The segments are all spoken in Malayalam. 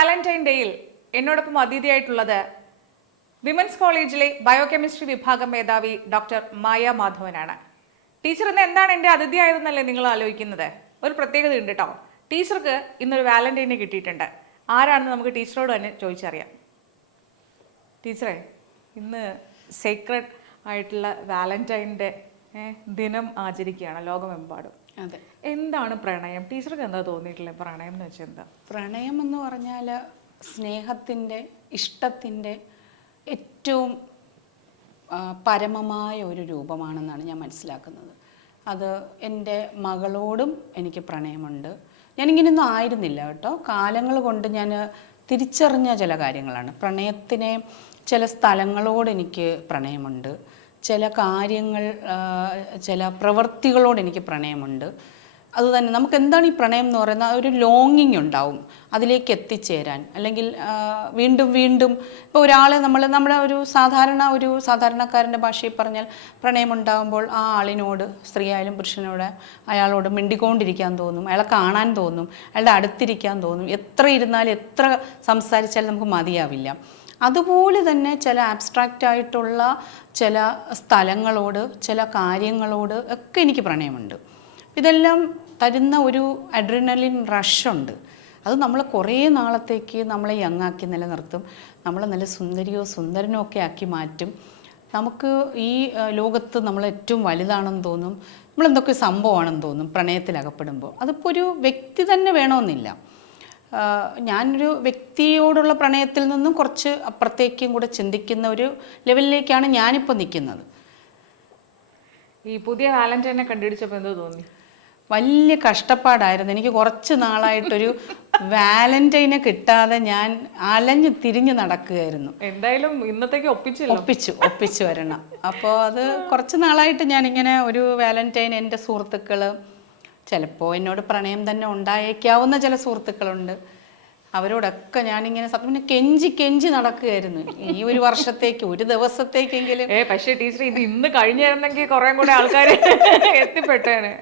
വാലന്റൈൻ ഡേയിൽ എന്നോടൊപ്പം അതിഥിയായിട്ടുള്ളത് വിമൻസ് കോളേജിലെ ബയോകെമിസ്ട്രി വിഭാഗം മേധാവി ഡോക്ടർ മായ മാധവനാണ്. ടീച്ചർ ഇന്ന് എന്താണ് എൻ്റെ അതിഥിയായതെന്നല്ലേ നിങ്ങൾ ആലോചിക്കുന്നത്? ഒരു പ്രത്യേകത ഉണ്ട് കേട്ടോ. ടീച്ചർക്ക് ഇന്നൊരു വാലന്റൈനെ കിട്ടിയിട്ടുണ്ട്. ആരാണെന്ന് നമുക്ക് ടീച്ചറോട് തന്നെ ചോദിച്ചറിയാം. ടീച്ചറെ, ഇന്ന് സീക്രട്ട് ആയിട്ടുള്ള വാലന്റൈൻ്റെ ദിനം ആചരിക്കുകയാണ് ലോകമെമ്പാടും. അതെ. എന്താണ് പ്രണയം? ടീച്ചർക്ക് എന്താ തോന്നിയിട്ടില്ല പ്രണയം എന്ന് വെച്ചാൽ എന്താ? പ്രണയം എന്ന് പറഞ്ഞാൽ സ്നേഹത്തിൻ്റെ, ഇഷ്ടത്തിൻ്റെ ഏറ്റവും പരമമായ ഒരു രൂപമാണെന്നാണ് ഞാൻ മനസ്സിലാക്കുന്നത്. അത് എൻ്റെ മകളോടും എനിക്ക് പ്രണയമുണ്ട്. ഞാനിങ്ങനെയൊന്നും ആയിരുന്നില്ല കേട്ടോ. കാലങ്ങൾ കൊണ്ട് ഞാൻ തിരിച്ചറിഞ്ഞ ചില കാര്യങ്ങളാണ്. പ്രണയത്തിനെ ചില സ്ഥലങ്ങളോട് എനിക്ക് പ്രണയമുണ്ട്, ചില കാര്യങ്ങൾ, ചില പ്രവൃത്തികളോട് എനിക്ക് പ്രണയമുണ്ട്. അതുതന്നെ നമുക്ക് എന്താണ് ഈ പ്രണയം എന്ന് പറയുന്നത്? ഒരു ലോങ്ങിങ് ഉണ്ടാവും അതിലേക്ക് എത്തിച്ചേരാൻ, അല്ലെങ്കിൽ വീണ്ടും വീണ്ടും ഇപ്പോൾ ഒരാളെ നമ്മുടെ ഒരു സാധാരണക്കാരൻ്റെ ഭാഷയിൽ പറഞ്ഞാൽ പ്രണയമുണ്ടാകുമ്പോൾ ആ ആളിനോട്, സ്ത്രീ ആയാലും പുരുഷനോട്, അയാളോട് മിണ്ടിക്കൊണ്ടിരിക്കാൻ തോന്നും, അയാളെ കാണാൻ തോന്നും, അയാളുടെ അടുത്തിരിക്കാൻ തോന്നും. എത്ര ഇരുന്നാലും എത്ര സംസാരിച്ചാലും നമുക്ക് മതിയാവില്ല. അതുപോലെ തന്നെ ചില ആബ്സ്ട്രാക്റ്റ് ആയിട്ടുള്ള ചില സ്ഥലങ്ങളോട്, ചില കാര്യങ്ങളോട് ഒക്കെ എനിക്ക് പ്രണയമുണ്ട്. ഇതെല്ലാം തരുന്ന ഒരു അഡ്രിനലിൻ റഷുണ്ട്. അത് നമ്മൾ കുറേ നാളത്തേക്ക് നമ്മളെ യങ്ങാക്കി നിലനിർത്തും, നമ്മളെ നല്ല സുന്ദരിയോ സുന്ദരനോ ഒക്കെ ആക്കി മാറ്റും. നമുക്ക് ഈ ലോകത്ത് നമ്മൾ ഏറ്റവും വലുതാണെന്ന് തോന്നും, നമ്മളെന്തൊക്കെ സംഭവമാണെന്ന് തോന്നും പ്രണയത്തിലകപ്പെടുമ്പോൾ. അതിപ്പോൾ ഒരു വ്യക്തി തന്നെ വേണമെന്നില്ല. ഞാനൊരു വ്യക്തിയോടുള്ള പ്രണയത്തിൽ നിന്നും കുറച്ച് അപ്പുറത്തേക്കും കൂടെ ചിന്തിക്കുന്ന ഒരു ലെവലിലേക്കാണ് ഞാനിപ്പോൾ നിൽക്കുന്നത്. ഈ പുതിയ വാലന്റൈനെ കണ്ടുപിടിച്ചപ്പോൾ എന്തോ തോന്നി? വലിയ കഷ്ടപ്പാടായിരുന്നു. എനിക്ക് കുറച്ച് നാളായിട്ടൊരു വാലന്റൈനെ കിട്ടാതെ ഞാൻ അലഞ്ഞു തിരിഞ്ഞ് നടക്കുകയായിരുന്നു. എന്തായാലും ഇന്നത്തേക്ക് ഒപ്പിച്ചു വരണം. അപ്പോൾ അത് കുറച്ച് നാളായിട്ട് ഞാനിങ്ങനെ ഒരു വാലന്റൈൻ, എൻ്റെ സുഹൃത്തുക്കൾ, ചിലപ്പോൾ എന്നോട് പ്രണയം തന്നെ ഉണ്ടായേക്കാവുന്ന ചില സുഹൃത്തുക്കളുണ്ട്, അവരോടൊക്കെ ഞാനിങ്ങനെ സത്യം കെഞ്ചി നടക്കുകയായിരുന്നു. ഈ ഒരു വർഷത്തേക്ക്, ഒരു ദിവസത്തേക്കെങ്കിലും. പക്ഷേ ടീച്ചർ, ഇത് ഇന്ന് കഴിഞ്ഞായിരുന്നെങ്കിൽ കുറേ കൂടെ ആൾക്കാർ എത്തിപ്പെട്ടേനെ.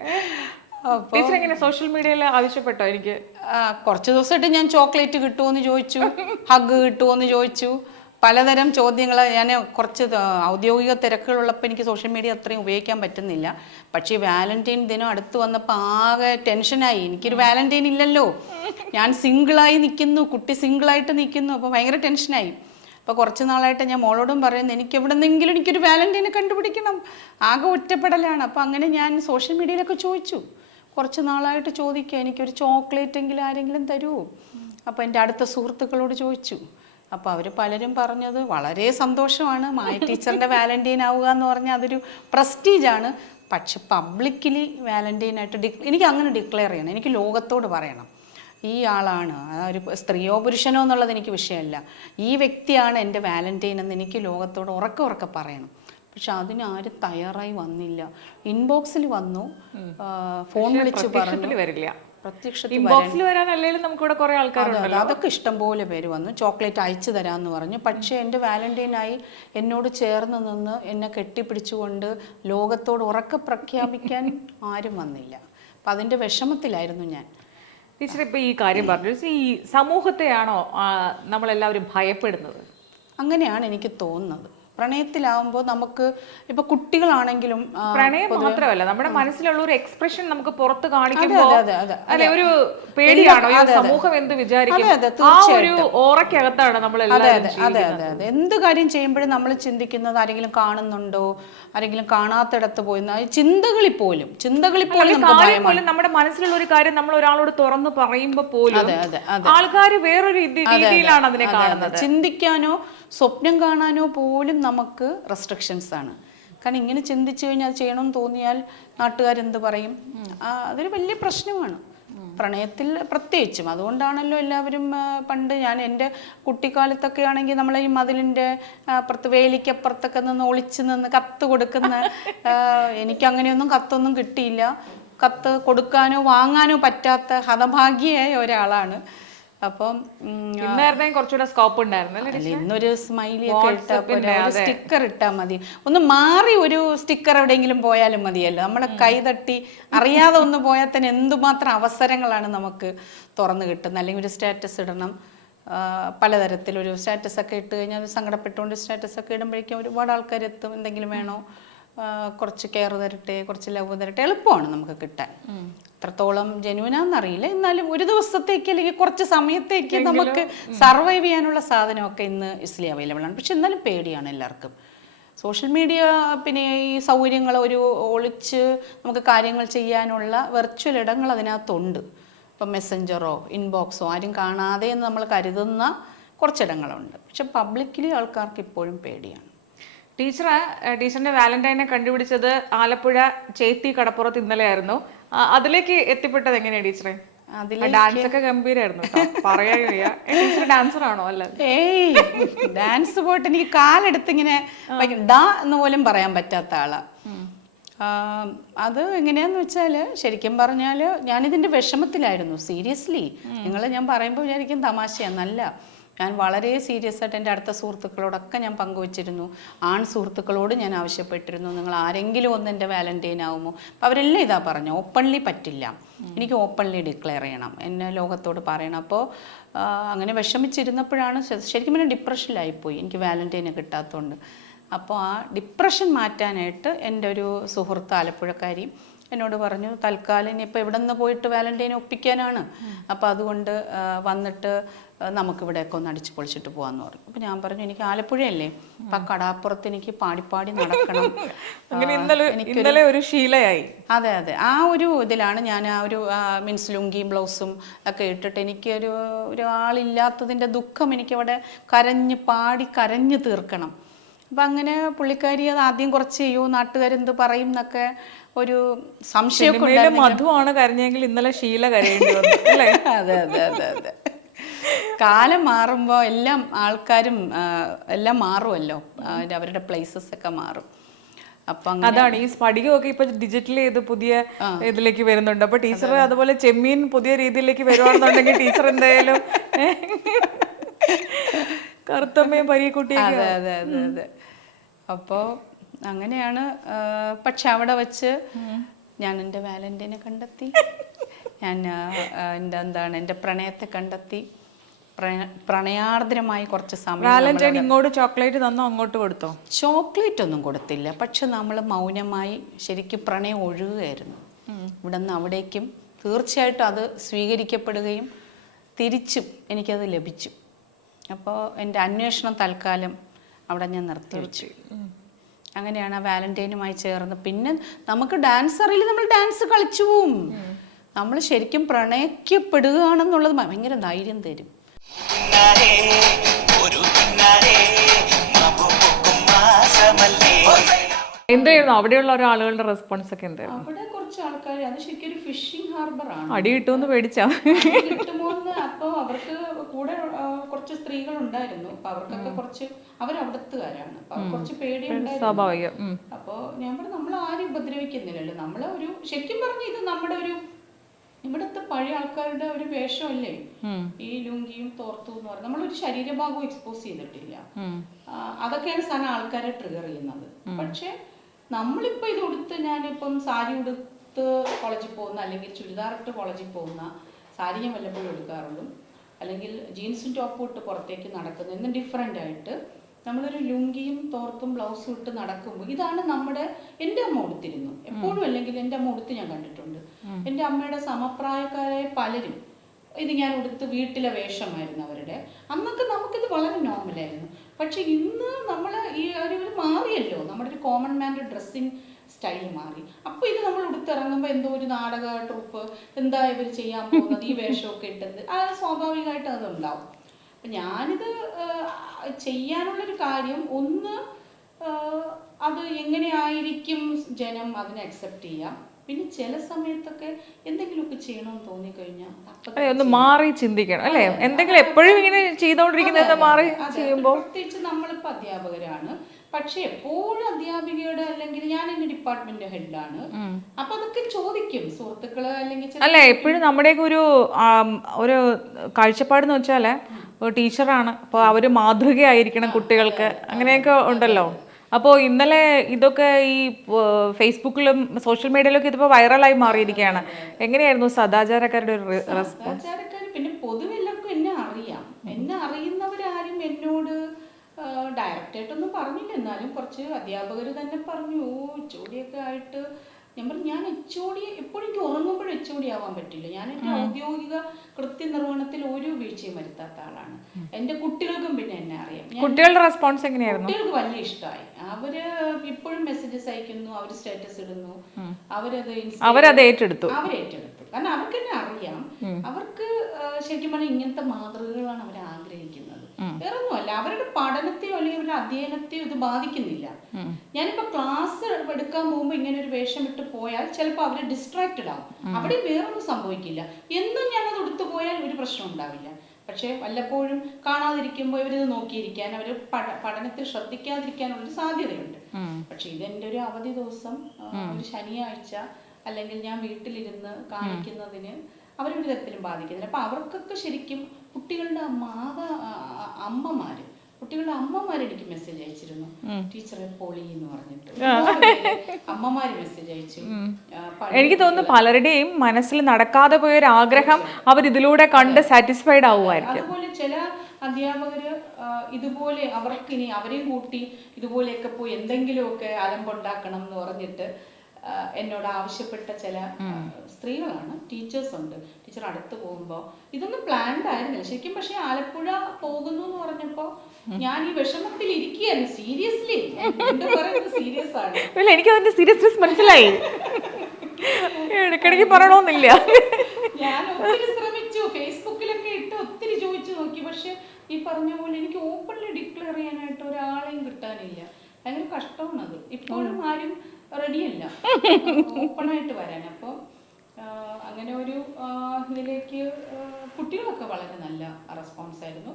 ടീച്ചർ എങ്ങനെ സോഷ്യൽ മീഡിയയിൽ ആവശ്യപ്പെട്ടോ? എനിക്ക് കുറച്ച് ദിവസമായിട്ട് ഞാൻ ചോക്ലേറ്റ് കിട്ടുമോയെന്ന് ചോദിച്ചു, ഹഗ് കിട്ടുമോയെന്ന് ചോദിച്ചു, പലതരം ചോദ്യങ്ങൾ. ഞാൻ കുറച്ച് ഔദ്യോഗിക തിരക്കുകളുള്ളപ്പോൾ എനിക്ക് സോഷ്യൽ മീഡിയ അത്രയും ഉപയോഗിക്കാൻ പറ്റുന്നില്ല. പക്ഷേ വാലന്റൈൻ ദിനം അടുത്ത് വന്നപ്പോൾ ആകെ ടെൻഷനായി. എനിക്കൊരു വാലന്റൈൻ ഇല്ലല്ലോ, ഞാൻ സിംഗിളായി നിൽക്കുന്നു, കുട്ടി സിംഗിളായിട്ട് നിൽക്കുന്നു. അപ്പോൾ ഭയങ്കര ടെൻഷനായി. അപ്പോൾ കുറച്ച് നാളായിട്ട് ഞാൻ മോളോടും പറയുന്നത്, എനിക്ക് എവിടെന്നെങ്കിലും എനിക്കൊരു വാലന്റൈനെ കണ്ടുപിടിക്കണം, ആകെ ഒറ്റപ്പെടലാണ്. അപ്പോൾ അങ്ങനെ ഞാൻ സോഷ്യൽ മീഡിയയിലൊക്കെ ചോദിച്ചു, കുറച്ച് നാളായിട്ട് ചോദിക്കുക, എനിക്കൊരു ചോക്ലേറ്റ് എങ്കിലും ആരെങ്കിലും തരുമോ? അപ്പോൾ എൻ്റെ അടുത്ത സുഹൃത്തുക്കളോട് ചോദിച്ചു. അപ്പോൾ അവർ പലരും പറഞ്ഞത് വളരെ സന്തോഷമാണ്, മായ ടീച്ചറിൻ്റെ വാലന്റൈൻ ആവുക എന്ന് പറഞ്ഞാൽ അതൊരു പ്രസ്റ്റീജാണ്. പക്ഷെ പബ്ലിക്കലി വാലന്റൈനായിട്ട് എനിക്ക് അങ്ങനെ ഡിക്ലെയർ ചെയ്യണം, എനിക്ക് ലോകത്തോട് പറയണം ഈ ആളാണ്, ഒരു സ്ത്രീയോ പുരുഷനോ എന്നുള്ളത് എനിക്ക് വിഷയമല്ല, ഈ വ്യക്തിയാണ് എൻ്റെ വാലന്റൈൻ എന്ന് എനിക്ക് ലോകത്തോട് ഉറക്കെ പറയണം. പക്ഷെ അതിന് ആരും തയ്യാറായി വന്നില്ല. ഇൻബോക്സിൽ വന്നു, ഫോൺ വിളിച്ച് പറഞ്ഞു, വരില്ല. അതൊക്കെ ഇഷ്ടംപോലെ പേര് വന്നു, ചോക്ലേറ്റ് അയച്ചു തരാമെന്ന് പറഞ്ഞു. പക്ഷേ എൻ്റെ വാലന്റൈനായി എന്നോട് ചേർന്ന് നിന്ന് എന്നെ കെട്ടിപ്പിടിച്ചുകൊണ്ട് ലോകത്തോട് ഉറക്കെ പ്രഖ്യാപിക്കാൻ ആരും വന്നില്ല. അപ്പം അതിൻ്റെ വിഷമത്തിലായിരുന്നു ഞാൻ. ടീച്ചർ ഇപ്പം ഈ കാര്യം പറഞ്ഞു, ഈ സമൂഹത്തെയാണോ നമ്മളെല്ലാവരും ഭയപ്പെടുന്നത്? അങ്ങനെയാണ് എനിക്ക് തോന്നുന്നത്. പ്രണയത്തിലാവുമ്പോൾ നമുക്ക് ഇപ്പൊ കുട്ടികളാണെങ്കിലും, പ്രണയം മാത്രമല്ല, നമ്മുടെ മനസ്സിലുള്ള ഒരു എക്സ്പ്രഷൻ നമുക്ക് പുറത്ത് കാണിക്കുമ്പോൾ ഒരു പേടിയാണോ, സമൂഹം എന്ത് വിചാരിക്കും, ആ ഒരു ഓറയ്ക്കകത്താണ് നമ്മൾ. അതെ, എന്ത് കാര്യം ചെയ്യുമ്പോഴും നമ്മൾ ചിന്തിക്കുന്നത് ആരെങ്കിലും കാണുന്നുണ്ടോ, ആരെങ്കിലും കാണാത്തിടത്ത് പോയി, ചിന്തകളിൽ പോലും നമ്മുടെ മനസ്സിലുള്ള ഒരു കാര്യം നമ്മൾ ഒരാളോട് തുറന്ന് പറയുമ്പോൾ പോലും ആൾക്കാർ വേറൊരു രീതിയിലാണ് അതിനെ കാണുന്നത്. ചിന്തിക്കാനോ സ്വപ്നം കാണാനോ പോലും നമുക്ക് റെസ്ട്രിക്ഷൻസ് ആണ്. കാരണം ഇങ്ങനെ ചിന്തിച്ചു കഴിഞ്ഞാൽ അത് ചെയ്യണമെന്ന് തോന്നിയാൽ നാട്ടുകാരെന്ത് പറയും? അതൊരു വലിയ പ്രശ്നമാണ് പ്രണയത്തിൽ പ്രത്യേകിച്ചും. അതുകൊണ്ടാണല്ലോ എല്ലാവരും പണ്ട്, ഞാൻ എൻ്റെ കുട്ടിക്കാലത്തൊക്കെ ആണെങ്കിൽ നമ്മളെ ഈ മതിലിൻ്റെ അപ്പുറത്ത്, വേലിക്കപ്പുറത്തൊക്കെ നിന്ന് ഒളിച്ച് നിന്ന് കത്ത് കൊടുക്കുന്ന, എനിക്കങ്ങനെയൊന്നും കത്തൊന്നും കിട്ടിയില്ല. കത്ത് കൊടുക്കാനോ വാങ്ങാനോ പറ്റാത്ത ഹതഭാഗ്യയായ ഒരാളാണ്. അപ്പം കുറച്ചുകൂടെ സ്കോപ്പ് ഉണ്ടായിരുന്നു. ഇന്നൊരു സ്മൈലി ഒക്കെ ഇട്ടാൽ, സ്റ്റിക്കർ ഇട്ടാൽ മതി, ഒന്ന് മാറി ഒരു സ്റ്റിക്കർ എവിടെയെങ്കിലും പോയാലും മതിയല്ലോ. നമ്മളെ കൈതട്ടി അറിയാതെ ഒന്ന് പോയാൽ തന്നെ എന്തുമാത്രം അവസരങ്ങളാണ് നമുക്ക് തുറന്നു കിട്ടുന്നത്. അല്ലെങ്കിൽ ഒരു സ്റ്റാറ്റസ് ഇടണം, പലതരത്തിലൊരു സ്റ്റാറ്റസൊക്കെ ഇട്ട് കഴിഞ്ഞാൽ അത് സങ്കടപ്പെട്ടുകൊണ്ട് സ്റ്റാറ്റസൊക്കെ ഇടുമ്പോഴേക്കും ഒരുപാട് ആൾക്കാർ എത്തും, എന്തെങ്കിലും വേണോ, കുറച്ച് കെയർ തരട്ടെ, കുറച്ച് ലവ് തരട്ടെ, എളുപ്പമാണ് നമുക്ക് കിട്ടാൻ. എത്രത്തോളം ജെന്യൂനാന്നറിയില്ല, എന്നാലും ഒരു ദിവസത്തേക്ക് അല്ലെങ്കിൽ കുറച്ച് സമയത്തേക്ക് നമുക്ക് സർവൈവ് ചെയ്യാനുള്ള സാധനമൊക്കെ ഇന്ന് ഈസിലി അവൈലബിൾ ആണ്. പക്ഷെ എന്നാലും പേടിയാണ് എല്ലാവർക്കും. സോഷ്യൽ മീഡിയ പിന്നെ ഈ സൗകര്യങ്ങൾ ഒരു ഒളിച്ച് നമുക്ക് കാര്യങ്ങൾ ചെയ്യാനുള്ള വെർച്വൽ ഇടങ്ങൾ അതിനകത്തുണ്ട്. ഇപ്പം മെസ്സഞ്ചറോ ഇൻബോക്സോ ആരും കാണാതെ എന്ന് നമ്മൾ കരുതുന്ന കുറച്ചിടങ്ങളുണ്ട്. പക്ഷെ പബ്ലിക്കലി ആൾക്കാർക്ക് ഇപ്പോഴും പേടിയാണ്. ടീച്ചറിന്റെ വാലന്റൈനെ കണ്ടുപിടിച്ചത് ആലപ്പുഴ ചേത്തി കടപ്പുറത്ത് ഇന്നലെയായിരുന്നു. അതിലേക്ക് എത്തിപ്പെട്ടത് എങ്ങനെയാ ടീച്ചറെ? ഡാൻസ് ഒക്കെ ഗംഭീരായിരുന്നു, പറയാൻ വയ്യ. ടീച്ചർ ഡാൻസർ ആണോ? അല്ല, ഏയ് ഡാൻസ് പോയിട്ട് എനിക്ക് കാലെടുത്ത് ഇങ്ങനെ ഡാ എന്ന് പോലും പറയാൻ പറ്റാത്ത ആളാ. അത് എങ്ങനെയാന്ന് വെച്ചാൽ ശരിക്കും പറഞ്ഞാൽ ഞാനിതിൻ്റെ വിഷമത്തിലായിരുന്നു. സീരിയസ്ലി ഞാൻ പറയുമ്പോൾ വിചാരിക്കും തമാശയാന്നല്ല. ഞാൻ വളരെ സീരിയസ് ആയിട്ട് എൻ്റെ അടുത്ത സുഹൃത്തുക്കളോടൊക്കെ ഞാൻ പങ്കുവച്ചിരുന്നു. ആൺ സുഹൃത്തുക്കളോട് ഞാൻ ആവശ്യപ്പെട്ടിരുന്നു, നിങ്ങൾ ആരെങ്കിലും ഒന്ന് എൻ്റെ വാലന്റൈൻ ആവുമോ? അപ്പം അവരെല്ലാം ഇതാ പറഞ്ഞു, ഓപ്പൺലി പറ്റില്ല, എനിക്ക് ഓപ്പൺലി ഡിക്ലെയർ ചെയ്യണം, എന്നെ ലോകത്തോട് പറയണം. അപ്പോൾ അങ്ങനെ വിഷമിച്ചിരുന്നപ്പോഴാണ് ശരിക്കും പറഞ്ഞാൽ ഡിപ്രഷനിലായിപ്പോയി, എനിക്ക് വാലന്റൈനെ കിട്ടാത്തതുകൊണ്ട്. അപ്പോൾ ആ ഡിപ്രഷൻ മാറ്റാനായിട്ട് എൻ്റെ ഒരു സുഹൃത്ത് ആലപ്പുഴക്കാരി എന്നോട് പറഞ്ഞു, തൽക്കാലം ഇനിയിപ്പോൾ ഇവിടെ നിന്ന് പോയിട്ട് വാലന്റൈനെ ഒപ്പിക്കാനാണ്, അപ്പോൾ അതുകൊണ്ട് വന്നിട്ട് നമുക്കിവിടെയൊക്കെ ഒന്ന് അടിച്ചു പൊളിച്ചിട്ട് പോകാമെന്ന് പറഞ്ഞു. അപ്പോൾ ഞാൻ പറഞ്ഞു, എനിക്ക് ആലപ്പുഴയല്ലേ, അപ്പം ആ കടാപ്പുറത്ത് എനിക്ക് പാടിപ്പാടി നടക്കണം. ഇന്നലെ ഒരു ശീലയായി. അതെ അതെ, ആ ഒരു ഇതിലാണ് ഞാൻ ആ ഒരു മീൻസ് ലുങ്കിയും ബ്ലൗസും ഒക്കെ ഇട്ടിട്ട് എനിക്ക് ഒരാളില്ലാത്തതിൻ്റെ ദുഃഖം എനിക്കവിടെ കരഞ്ഞു തീർക്കണം. അപ്പം അങ്ങനെ പുള്ളിക്കാരി അത് ആദ്യം കുറച്ച് ചെയ്യൂ, നാട്ടുകാരെന്ത് പറയും എന്നൊക്കെ ഒരു സംശയമൊക്കെ. മധുവാണ് കരഞ്ഞെങ്കിൽ ഇന്നലെ ശീല കരയേണ്ടി വന്നു അല്ലേ? അതെ അതെ അതെ അതെ. കാലം മാറുമ്പോൾ എല്ലാം ആൾക്കാരും എല്ലാം മാറുമല്ലോ, അവരുടെ പ്ലേസസ് ഒക്കെ മാറും. അപ്പൊ അതാണ് ഈ സ്ഫടികമൊക്കെ ഇപ്പൊ ഡിജിറ്റൽ ചെയ്ത് പുതിയ ഇതിലേക്ക് വരുന്നുണ്ട്. അപ്പൊ ടീച്ചർ അതുപോലെ ചെമ്മീൻ പുതിയ രീതിയിലേക്ക് വരുവാണെന്നുണ്ടെങ്കിൽ ടീച്ചർ എന്തായാലും കറുത്തമ്മയും പരീക്കുട്ടിയൊക്കെ. അതെ അതെ അതെ അതെ. അപ്പോൾ അങ്ങനെയാണ്. പക്ഷെ അവിടെ വെച്ച് ഞാൻ എൻ്റെ വാലന്റൈനെ കണ്ടെത്തി, ഞാൻ എൻ്റെ പ്രണയത്തെ കണ്ടെത്തി. പ്രണയാർദ്രമായി കുറച്ച് സമയം. വാലന്റൈൻ ഇങ്ങോട്ട് ചോക്ലേറ്റ് തന്നോ അങ്ങോട്ട് കൊടുത്തോ? ചോക്ലേറ്റ് ഒന്നും കൊടുത്തില്ല, പക്ഷെ നമ്മൾ മൗനമായി ശരിക്കും പ്രണയം ഒഴുകുകയായിരുന്നു. ഇവിടെ നിന്ന് അവിടേക്കും തീർച്ചയായിട്ടും അത് സ്വീകരിക്കപ്പെടുകയും തിരിച്ചും എനിക്കത് ലഭിച്ചു. അപ്പോൾ എൻ്റെ അന്വേഷണം തൽക്കാലം അവിടെ ഞാൻ നിർത്തിവെച്ചു. അങ്ങനെയാണ് ആ വാലന്റൈനുമായി ചേർന്ന്. പിന്നെ നമുക്ക് ഡാൻസ് അറിയില്ല, നമ്മൾ ഡാൻസ് കളിച്ചു പോവും. നമ്മൾ ശരിക്കും പ്രണയിക്കപ്പെടുകയാണെന്നുള്ളത് ഭയങ്കര ധൈര്യം തരും. എന്തായിരുന്നു അവിടെയുള്ള ആളുകളുടെ റെസ്പോൺസ് ഒക്കെ? എന്തായിരുന്നു അവിടെ കുറച്ച് ആൾക്കാർ, അത് ശരിക്കും ഒരു ഫിഷിംഗ് ഹാർബർ ആണ്. അടി കിട്ടുമെന്ന് പേടിച്ചാ? കിട്ടുമോന്ന്. അപ്പോൾ അവർക്ക് കൂടെ കുറച്ച് സ്ത്രീകൾ ഉണ്ടായിരുന്നു. അപ്പൊ അവർക്കൊക്കെ കുറച്ച്, അവരവിടത്തുകാരാണ്, അപ്പൊ കുറച്ച് പേടിയുണ്ടായിരുന്നു. സ്വാഭാവികം. അപ്പൊ ഞാൻ പറഞ്ഞു, നമ്മൾ ആരും ഉപദ്രവിക്കുന്നില്ലല്ലോ, നമ്മളെ ഒരു ശരിക്കും പറഞ്ഞു ഇത് നമ്മുടെ ഒരു ഇവിടുത്തെ പഴയ ആൾക്കാരുടെ ഒരു വേഷമല്ലേ ഈ ലുങ്കിയും തോർത്തും എന്ന് പറയുന്നത്. നമ്മളൊരു ശരീരഭാഗവും എക്സ്പോസ് ചെയ്തിട്ടില്ല. അതൊക്കെയാണ് സാധനം ആൾക്കാരെ ട്രിഗർ ചെയ്യുന്നത്. പക്ഷെ നമ്മളിപ്പോ ഇത് ഉടുത്ത്, ഞാനിപ്പം സാരി ഉടുത്ത് കോളേജിൽ പോകുന്ന, അല്ലെങ്കിൽ ചുരിദാറിട്ട് കോളേജിൽ പോകുന്ന, സാരി ഞാൻ വല്ലപ്പോഴും എടുക്കാറുള്ളൂ, അല്ലെങ്കിൽ ജീൻസും ടോപ്പും ഇട്ട് പുറത്തേക്ക് നടക്കുന്നത് എന്നും ഡിഫറെൻ്റ് ആയിട്ട് നമ്മളൊരു ലുങ്കിയും തോർത്തും ബ്ലൗസും ഇട്ട് നടക്കുമ്പോൾ ഇതാണ് എൻ്റെ അമ്മ ഉടുത്തിരുന്നു എപ്പോഴും, അല്ലെങ്കിൽ എൻ്റെ അമ്മ ഉടുത്ത് ഞാൻ കണ്ടിട്ടുണ്ട്. എൻ്റെ അമ്മയുടെ സമപ്രായക്കാരായ പലരും ഇത് ഞാൻ ഉടുത്ത് വീട്ടിലെ വേഷമായിരുന്നു അവരുടെ. അന്നൊക്കെ നമുക്കിത് വളരെ നോർമലായിരുന്നു. പക്ഷെ ഇന്ന് നമ്മൾ ഈ ഒരു മാറിയല്ലോ, നമ്മുടെ ഒരു കോമൺ മാൻ്റെ ഡ്രസ്സിങ് സ്റ്റൈൽ മാറി. അപ്പോൾ ഇത് നമ്മൾ ഉടുത്തിറങ്ങുമ്പോൾ എന്തോ ഒരു നാടക ട്രൂപ്പ്, എന്താ ഇവർ ചെയ്യാൻ പോകുന്നത്, ഈ വേഷമൊക്കെ ഇട്ടത്, അത് സ്വാഭാവികമായിട്ട് അതുണ്ടാവും. അപ്പം ഞാനിത് ചെയ്യാനുള്ളൊരു കാര്യം, ഒന്ന് അത് എങ്ങനെയായിരിക്കും ജനം അതിനെ അക്സെപ്റ്റ് ചെയ്യാം. പിന്നെ ചില സമയത്തൊക്കെ എന്തെങ്കിലുമൊക്കെ ചെയ്യണമെന്ന് തോന്നിക്കഴിഞ്ഞാൽ ഒന്ന് മാറി ചിന്തിക്കണം അല്ലേ? എന്തെങ്കിലും എപ്പോഴും ഇങ്ങനെ ചെയ്തോണ്ടിരിക്കുന്നത് മാറി ചെയ്യുമ്പോൾ. പ്രത്യേകിച്ച് നമ്മളിപ്പോൾ അധ്യാപകരാണ്, പക്ഷെ എപ്പോഴും അധ്യാപികയുടെ, അല്ലെങ്കിൽ ഞാൻ എന്റെ ഡിപ്പാർട്ട്മെന്റ് ഹെഡാണ്, അപ്പൊ അതൊക്കെ ചോദിക്കും സുഹൃത്തുക്കള്, അല്ലെങ്കിൽ അല്ല എപ്പോഴും നമ്മുടെയൊക്കെ ഒരു കാഴ്ചപ്പാടെന്ന് വെച്ചാല് ടീച്ചറാണ്, അപ്പോൾ അവര് മാതൃകയായിരിക്കണം കുട്ടികൾക്ക്, അങ്ങനെയൊക്കെ ഉണ്ടല്ലോ. അപ്പോൾ ഇന്നലെ ഇതൊക്കെ ഈ ഫേസ്ബുക്കിലും സോഷ്യൽ മീഡിയയിലൊക്കെ ഇതിപ്പോൾ വൈറലായി മാറിയിരിക്കുകയാണ്. എങ്ങനെയായിരുന്നു സദാചാരക്കാരുടെ ഒരു റെസ്പോൺസ്? പിന്നെ പൊതുവെ എല്ലാവർക്കും എന്നെ ഡയറക്റ്റായിട്ടൊന്നും പറഞ്ഞില്ല, എന്നാലും കുറച്ച് അധ്യാപകർ തന്നെ പറഞ്ഞു, HOD ആയിട്ട് ഞാൻ പറഞ്ഞു, ഞാൻ HOD എപ്പോഴും എനിക്ക് ഉറങ്ങുമ്പോഴും HOD ആവാൻ പറ്റില്ല. ഞാൻ എൻ്റെ ഔദ്യോഗിക കൃത്യനിർവഹണത്തിൽ ഒരു വീഴ്ചയും വരുത്താത്ത ആളാണ്. എൻ്റെ കുട്ടികൾക്കും പിന്നെ എന്നെ അറിയാം. കുട്ടികളുടെ റെസ്പോൺസ് എങ്ങനെയായിരുന്നു? കുട്ടികൾക്ക് വലിയ ഇഷ്ടമായി. അവര് ഇപ്പോഴും മെസ്സേജസ് അയക്കുന്നു, അവർ സ്റ്റാറ്റസ് ഇടുന്നു, അവരത് ഏറ്റെടുത്തു. കാരണം അവർക്ക് തന്നെ അറിയാം, അവർക്ക് ശരിക്കും പറഞ്ഞാൽ ഇങ്ങനത്തെ മാതൃകകളാണ് അവർ ആഗ്രഹിക്കുന്നത്. വേറൊന്നുമല്ല, അവരുടെ പഠനത്തെയോ അല്ലെങ്കിൽ അവരുടെ അധ്യയനത്തെയോ ഇത് ബാധിക്കുന്നില്ല. ഞാനിപ്പോ ക്ലാസ് എടുക്കാൻ പോകുമ്പോ ഇങ്ങനെ ഒരു വേഷം ഇട്ട് പോയാൽ ചിലപ്പോൾ അവര് ഡിസ്ട്രാക്റ്റഡ് ആവും. അവിടെ വേറൊന്നും സംഭവിക്കില്ല. എന്നും ഞാനത് എടുത്തു പോയാൽ ഒരു പ്രശ്നം ഉണ്ടാവില്ല. പക്ഷെ വല്ലപ്പോഴും കാണാതിരിക്കുമ്പോൾ ഇവരിത് നോക്കിയിരിക്കാൻ, അവർ പഠനത്തിൽ ശ്രദ്ധിക്കാതിരിക്കാനുള്ളൊരു സാധ്യതയുണ്ട്. പക്ഷെ ഇതെന്റെ ഒരു അവധി ദിവസം, ഒരു ശനിയാഴ്ച അല്ലെങ്കിൽ ഞാൻ വീട്ടിലിരുന്ന് കാണിക്കുന്നതിന് അവരൊരു തരത്തിലും ബാധിക്കുന്നില്ല. അപ്പൊ അവർക്കൊക്കെ ശരിക്കും കുട്ടികളുടെ അമ്മമാര് എനിക്ക് മെസ്സേജ് അയച്ചിരുന്നു, ടീച്ചറെ പൊളി എന്ന് പറഞ്ഞിട്ട് അമ്മമാര് മെസ്സേജ് അയച്ചു. എനിക്ക് തോന്നുന്നു പലരുടെയും മനസ്സിൽ നടക്കാതെ പോയൊരു ആഗ്രഹം അവർ ഇതിലൂടെ കണ്ട് സാറ്റിസ്ഫൈഡ് ആവുമായിരിക്കും. അതുപോലെ ചില അധ്യാപകര് ഇതുപോലെ അവർക്കിനി അവരെയും കൂട്ടി ഇതുപോലെയൊക്കെ പോയി എന്തെങ്കിലുമൊക്കെ അലമ്പുണ്ടാക്കണം എന്ന് പറഞ്ഞിട്ട് എന്നോട് ആവശ്യപ്പെട്ട ചില സ്ത്രീകളാണ്, ടീച്ചേഴ്സ് ഉണ്ട്. ടീച്ചർ അടുത്ത് പോകുമ്പോൾ ഇതൊന്നും പ്ലാൻഡ് ആയിരുന്നില്ല ശരിക്കും. പക്ഷെ ആലപ്പുഴ പോകുന്നു എന്ന് പറഞ്ഞപ്പോ ഞാൻ ഈ വിഷമത്തിൽ ഇരിക്കുകയായിരുന്നു. സീരിയസ്ലി സീരിയസ് ആണ്. എനിക്ക് അതിന്റെ സീരിയസ്നെസ് മനസ്സിലായി. ഇടയ്ക്കിടയ്ക്ക് പറയണമെന്നില്ല. ഞാൻ ഒത്തിരി ശ്രമിച്ചു, ഫേസ്ബുക്കിലൊക്കെ ഇട്ട് ഒത്തിരി ചോദിച്ചു നോക്കി. പക്ഷെ ഈ പറഞ്ഞ പോലെ എനിക്ക് ഓപ്പൺലി ഡിക്ലെയർ ചെയ്യാനായിട്ട് ഒരാളെയും കിട്ടാനില്ല. ഭയങ്കര കഷ്ടമാണത്. ഇപ്പോഴും ആരും റെഡിയല്ല ഓപ്പണായിട്ട് വരാൻ. അപ്പോൾ അങ്ങനെ ഒരു ഇതിലേക്ക് കുട്ടികളൊക്കെ വളരെ നല്ല റെസ്പോൺസ് ആയിരുന്നു.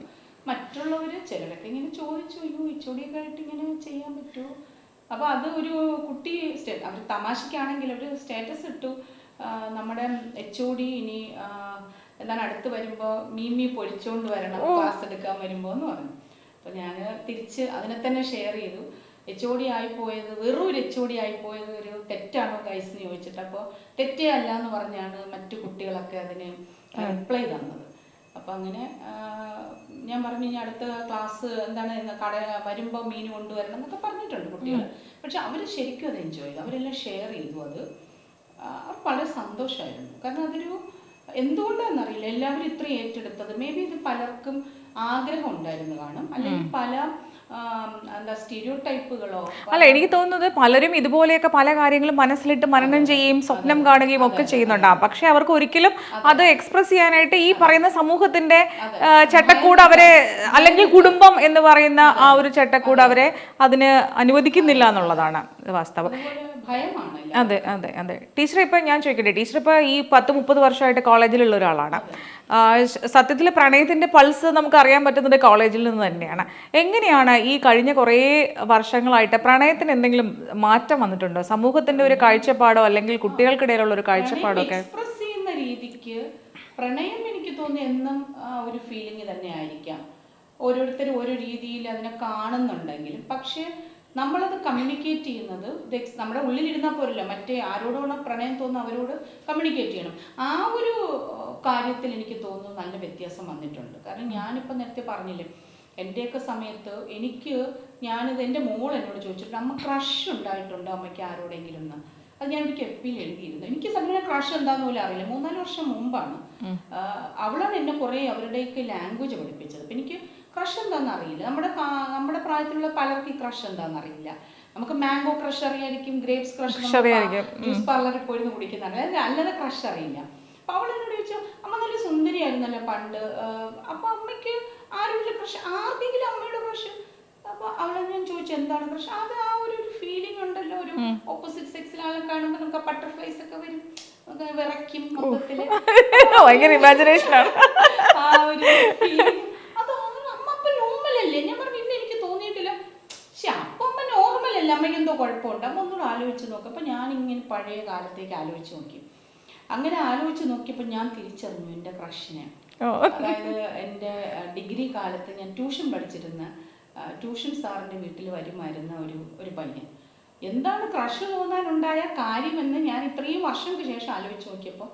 മറ്റുള്ളവർ ചിലരൊക്കെ ഇങ്ങനെ ചോദിച്ചു, HOD ആയിട്ട് ഇങ്ങനെ ചെയ്യാൻ പറ്റുമോ? അപ്പോൾ അത് ഒരു കുട്ടി അവർ തമാശക്കാണെങ്കിൽ അവർ സ്റ്റാറ്റസ് ഇട്ടു, നമ്മുടെ HOD ഇനി എന്താണ് അടുത്ത് വരുമ്പോൾ മീമി പൊരിച്ചോണ്ട് വരണം ക്ലാസ് എടുക്കാൻ വരുമ്പോൾ എന്ന് പറഞ്ഞു. അപ്പോൾ ഞാൻ തിരിച്ച് അതിനെ തന്നെ ഷെയർ ചെയ്തു. HOD ആയിപ്പോയത്, വെറും ഒരു HOD ആയിപ്പോയത് ഒരു തെറ്റാണോ ഗൈസ് എന്ന് ചോദിച്ചിട്ട്, അപ്പോൾ തെറ്റേ അല്ല എന്ന് പറഞ്ഞാണ് മറ്റു കുട്ടികളൊക്കെ അതിന് റിപ്ലൈ തന്നത്. അപ്പം അങ്ങനെ ഞാൻ പറഞ്ഞു, ഇനി അടുത്ത ക്ലാസ് എന്താണ് കട വരുമ്പോൾ മീൻ കൊണ്ടുവരണം എന്നൊക്കെ പറഞ്ഞിട്ടുണ്ട് കുട്ടികൾ. പക്ഷെ അവർ ശരിക്കും അത് എൻജോയ് ചെയ്തു, അവരെല്ലാം ഷെയർ ചെയ്തു. അവർക്ക് വളരെ സന്തോഷമായിരുന്നു. കാരണം അതൊരു എന്തുകൊണ്ടാണെന്നറിയില്ല എല്ലാവരും ഇത്രയും ഏറ്റെടുത്തത്. മേ ബി ഇത് പലർക്കും ആഗ്രഹം ഉണ്ടായിരുന്നു കാണും, അല്ലെങ്കിൽ പല അല്ല, എനിക്ക് തോന്നുന്നത് പലരും ഇതുപോലെയൊക്കെ പല കാര്യങ്ങളും മനസ്സിലിട്ട് മനനം ചെയ്യുകയും സ്വപ്നം കാണുകയും ഒക്കെ ചെയ്യുന്നുണ്ടാവും. പക്ഷെ അവർക്ക് ഒരിക്കലും അത് എക്സ്പ്രസ് ചെയ്യാനായിട്ട് ഈ പറയുന്ന സമൂഹത്തിന്റെ ചട്ടക്കൂട് അവരെ, അല്ലെങ്കിൽ കുടുംബം എന്ന് പറയുന്ന ആ ഒരു ചട്ടക്കൂട് അവരെ അതിന് അനുവദിക്കുന്നില്ല എന്നുള്ളതാണ് വാസ്തവം. അതെ അതെ അതെ. ടീച്ചർ ഇപ്പൊ ഞാൻ ചോദിക്കട്ടെ, ടീച്ചർ ഇപ്പൊ ഈ 10-30 വർഷമായിട്ട് കോളേജിലുള്ള ഒരാളാണ്. സത്യത്തിൽ പ്രണയത്തിന്റെ പൾസ് നമുക്ക് അറിയാൻ പറ്റുന്നത് കോളേജിൽ നിന്ന് തന്നെയാണ്. എങ്ങനെയാണ് ഈ കഴിഞ്ഞ കുറേ വർഷങ്ങളായിട്ട് പ്രണയത്തിന് എന്തെങ്കിലും മാറ്റം വന്നിട്ടുണ്ടോ? സമൂഹത്തിന്റെ ഒരു കാഴ്ചപ്പാടോ അല്ലെങ്കിൽ കുട്ടികൾക്കിടയിലുള്ള ഒരു കാഴ്ചപ്പാടോ ഒക്കെ എക്സ്പ്രസ് ചെയ്യുന്ന രീതിക്ക് പ്രണയം എനിക്ക് തോന്നുന്നു എന്നും ഒരു ഫീലിംഗ് തന്നെ ആയിരിക്കാം. ഓരോരുത്തരും ഓരോ രീതിയിൽ അതിനെ കാണുന്നുണ്ടെങ്കിലും പക്ഷെ നമ്മളത് കമ്മ്യൂണിക്കേറ്റ് ചെയ്യുന്നത് നമ്മുടെ ഉള്ളിലിരുന്നാൽ പോരല്ലോ, മറ്റേ ആരോടാണ് പ്രണയം തോന്നുന്നു അവരോട് കമ്മ്യൂണിക്കേറ്റ് ചെയ്യണം. ആ ഒരു കാര്യത്തിൽ എനിക്ക് തോന്നുന്നു നല്ല വ്യത്യാസം വന്നിട്ടുണ്ട്. കാരണം ഞാനിപ്പോൾ നേരത്തെ പറഞ്ഞില്ലേ, എൻ്റെയൊക്കെ സമയത്ത് ഞാനിത് എൻ്റെ മോൾ എന്നോട് ചോദിച്ചിട്ടുണ്ട്, അമ്മ ക്രഷ് ഉണ്ടായിട്ടുണ്ടോ അമ്മയ്ക്ക് ആരോടെങ്കിലും എന്ന്. അത് ഞാൻ എനിക്ക് FB-യിൽ എഴുതിയിരുന്നു. എനിക്ക് സത്യം ക്രഷ് എന്താന്ന് പോലും അറിയില്ല. 3-4 വർഷം മുമ്പാണ് അവളാണ് എന്നെ കുറേ അവരുടെയൊക്കെ ലാംഗ്വേജ് പഠിപ്പിച്ചത്. അപ്പം എനിക്ക് ക്രഷ് എന്താണെന്ന് അറിയില്ല. നമ്മുടെ പ്രായത്തിലുള്ള പലർക്ക് ഈ ക്രഷ് എന്താണെന്ന് അറിയില്ല. നമുക്ക് മാംഗോ ക്രഷ് അറിയായിരിക്കും, ഗ്രേപ്സ് ക്രഷ് ജ്യൂസ് പാർലറിൽ പോയിരുന്ന് കുടിക്കുന്നതാണ്, അല്ലാതെ ക്രഷ് അറിയില്ല. അപ്പൊ അവൾ എന്നോട് ചോദിച്ചു, അമ്മ നല്ല സുന്ദരിയായിരുന്നല്ലോ പണ്ട്, അപ്പൊ അമ്മയ്ക്ക് ആരുടെ ക്രഷ്, ആർക്കെങ്കിലും അമ്മയുടെ ക്രഷ്? അപ്പൊ അവളെ ഞാൻ ചോദിച്ചു എന്താണ് ക്രഷ്? അത് ആ ഒരു ഫീലിംഗ് ഉണ്ടല്ലോ, ഒരു ഓപ്പോസിറ്റ് സെക്സിലാളെ കാണുമ്പോൾ നമുക്ക് ബട്ടർഫ്ലൈസ് ഒക്കെ വരും, വിറയ്ക്കും മൊത്തത്തില്, ഭയങ്കര ഇമാജിനേഷൻ ആണ് ആ ഒരു ഫീലിംഗ്. ഞാൻ പറഞ്ഞു ഇന്ന് എനിക്ക് തോന്നിയിട്ടില്ല. പക്ഷെ അപ്പൊ അമ്മ നോർമൽ അല്ല, അമ്മയ്ക്ക് എന്തോ കുഴപ്പമുണ്ട്. അമ്മ ഒന്നുകൂടെ ആലോചിച്ച് നോക്കും. അപ്പൊ ഞാൻ ഇങ്ങനെ പഴയ കാലത്തേക്ക് ആലോചിച്ച് നോക്കി. അങ്ങനെ ആലോചിച്ച് നോക്കിയപ്പോൾ ഞാൻ തിരിച്ചറിഞ്ഞു എൻ്റെ ക്രഷിനെ. അതായത് എൻ്റെ ഡിഗ്രി കാലത്ത് ഞാൻ ട്യൂഷൻ പഠിച്ചിരുന്ന ട്യൂഷൻ സാറിൻ്റെ വീട്ടിൽ വരുമായിരുന്ന ഒരു പയ്യൻ. എന്താണ് ക്രഷ് തോന്നാനുണ്ടായ കാര്യമെന്ന് ഞാൻ ഇത്രയും വർഷങ്ങൾക്ക് ശേഷം ആലോചിച്ച് നോക്കിയപ്പോൾ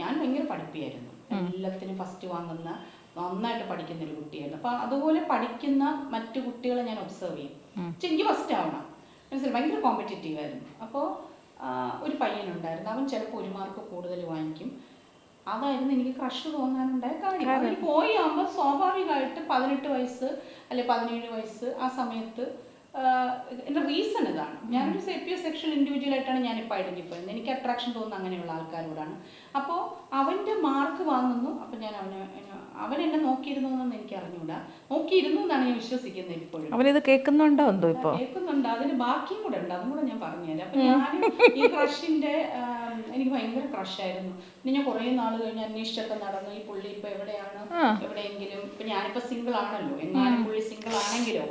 ഞാൻ ഭയങ്കര പഠിപ്പിയായിരുന്നു. എല്ലാത്തിനും ഫസ്റ്റ് വാങ്ങുന്ന, നന്നായിട്ട് പഠിക്കുന്ന ഒരു കുട്ടിയായിരുന്നു. അപ്പോൾ അതുപോലെ പഠിക്കുന്ന മറ്റു കുട്ടികളെ ഞാൻ ഒബ്സർവ് ചെയ്യും. പക്ഷെ എനിക്ക് ഫസ്റ്റ് ആവണം, മനസ്സിലായി, ഭയങ്കര കോമ്പറ്റീറ്റീവ് ആയിരുന്നു. അപ്പോൾ ഒരു പയ്യനുണ്ടായിരുന്നു, അവൻ ചിലപ്പോൾ 1 മാർക്ക് കൂടുതൽ വാങ്ങിക്കും. അതായിരുന്നു എനിക്ക് ക്രഷ് തോന്നാനുണ്ടായ കാര്യം. അതിൽ പോയി ആകുമ്പോൾ സ്വാഭാവികമായിട്ട് 18 വയസ്സ് അല്ലെ 17 വയസ്സ് ആ സമയത്ത് എൻ്റെ റീസൺ ഇതാണ്. ഞാനൊരു സെപ്പിയോ സെക്ഷൽ ഇൻഡിവിജ്വൽ ആയിട്ടാണ് ഞാനിപ്പോൾ ഐഡൻറ്റിഫൈ ചെയ്യുന്നത്. എനിക്ക് അട്രാക്ഷൻ തോന്നുന്ന അങ്ങനെയുള്ള ആൾക്കാരോടാണ്. അപ്പോൾ അവൻ്റെ മാർക്ക് വാങ്ങുന്നു. അപ്പോൾ ഞാൻ അവൻ എന്നെ നോക്കിയിരുന്നു എന്നൊന്നും എനിക്ക് അറിഞ്ഞൂടാ. നോക്കിയിരുന്നു എന്നാണ് ഞാൻ വിശ്വസിക്കുന്നത് ഇപ്പോഴും. അവനിത് കേൾക്കുന്നുണ്ടോ എന്തോ ഇപ്പോൾ? കേൾക്കുന്നുണ്ട്. അതിന് ബാക്കിയും കൂടെ ഉണ്ട്, അതും കൂടെ ഞാൻ പറഞ്ഞുതരാം. അപ്പം ഞാൻ ഈ ക്രഷിൻ്റെ എനിക്ക് ഭയങ്കര ക്രഷായിരുന്നു. പിന്നെ ഞാൻ കുറേ നാൾ കഴിഞ്ഞ് അന്വേഷിച്ചൊക്കെ നടന്നു, ഈ പുള്ളി ഇപ്പം എവിടെയാണ്, എവിടെയെങ്കിലും. ഇപ്പം ഞാനിപ്പോൾ സിംഗിൾ ആണല്ലോ, എന്നാലും പുള്ളി സിംഗിൾ ആണെങ്കിലോ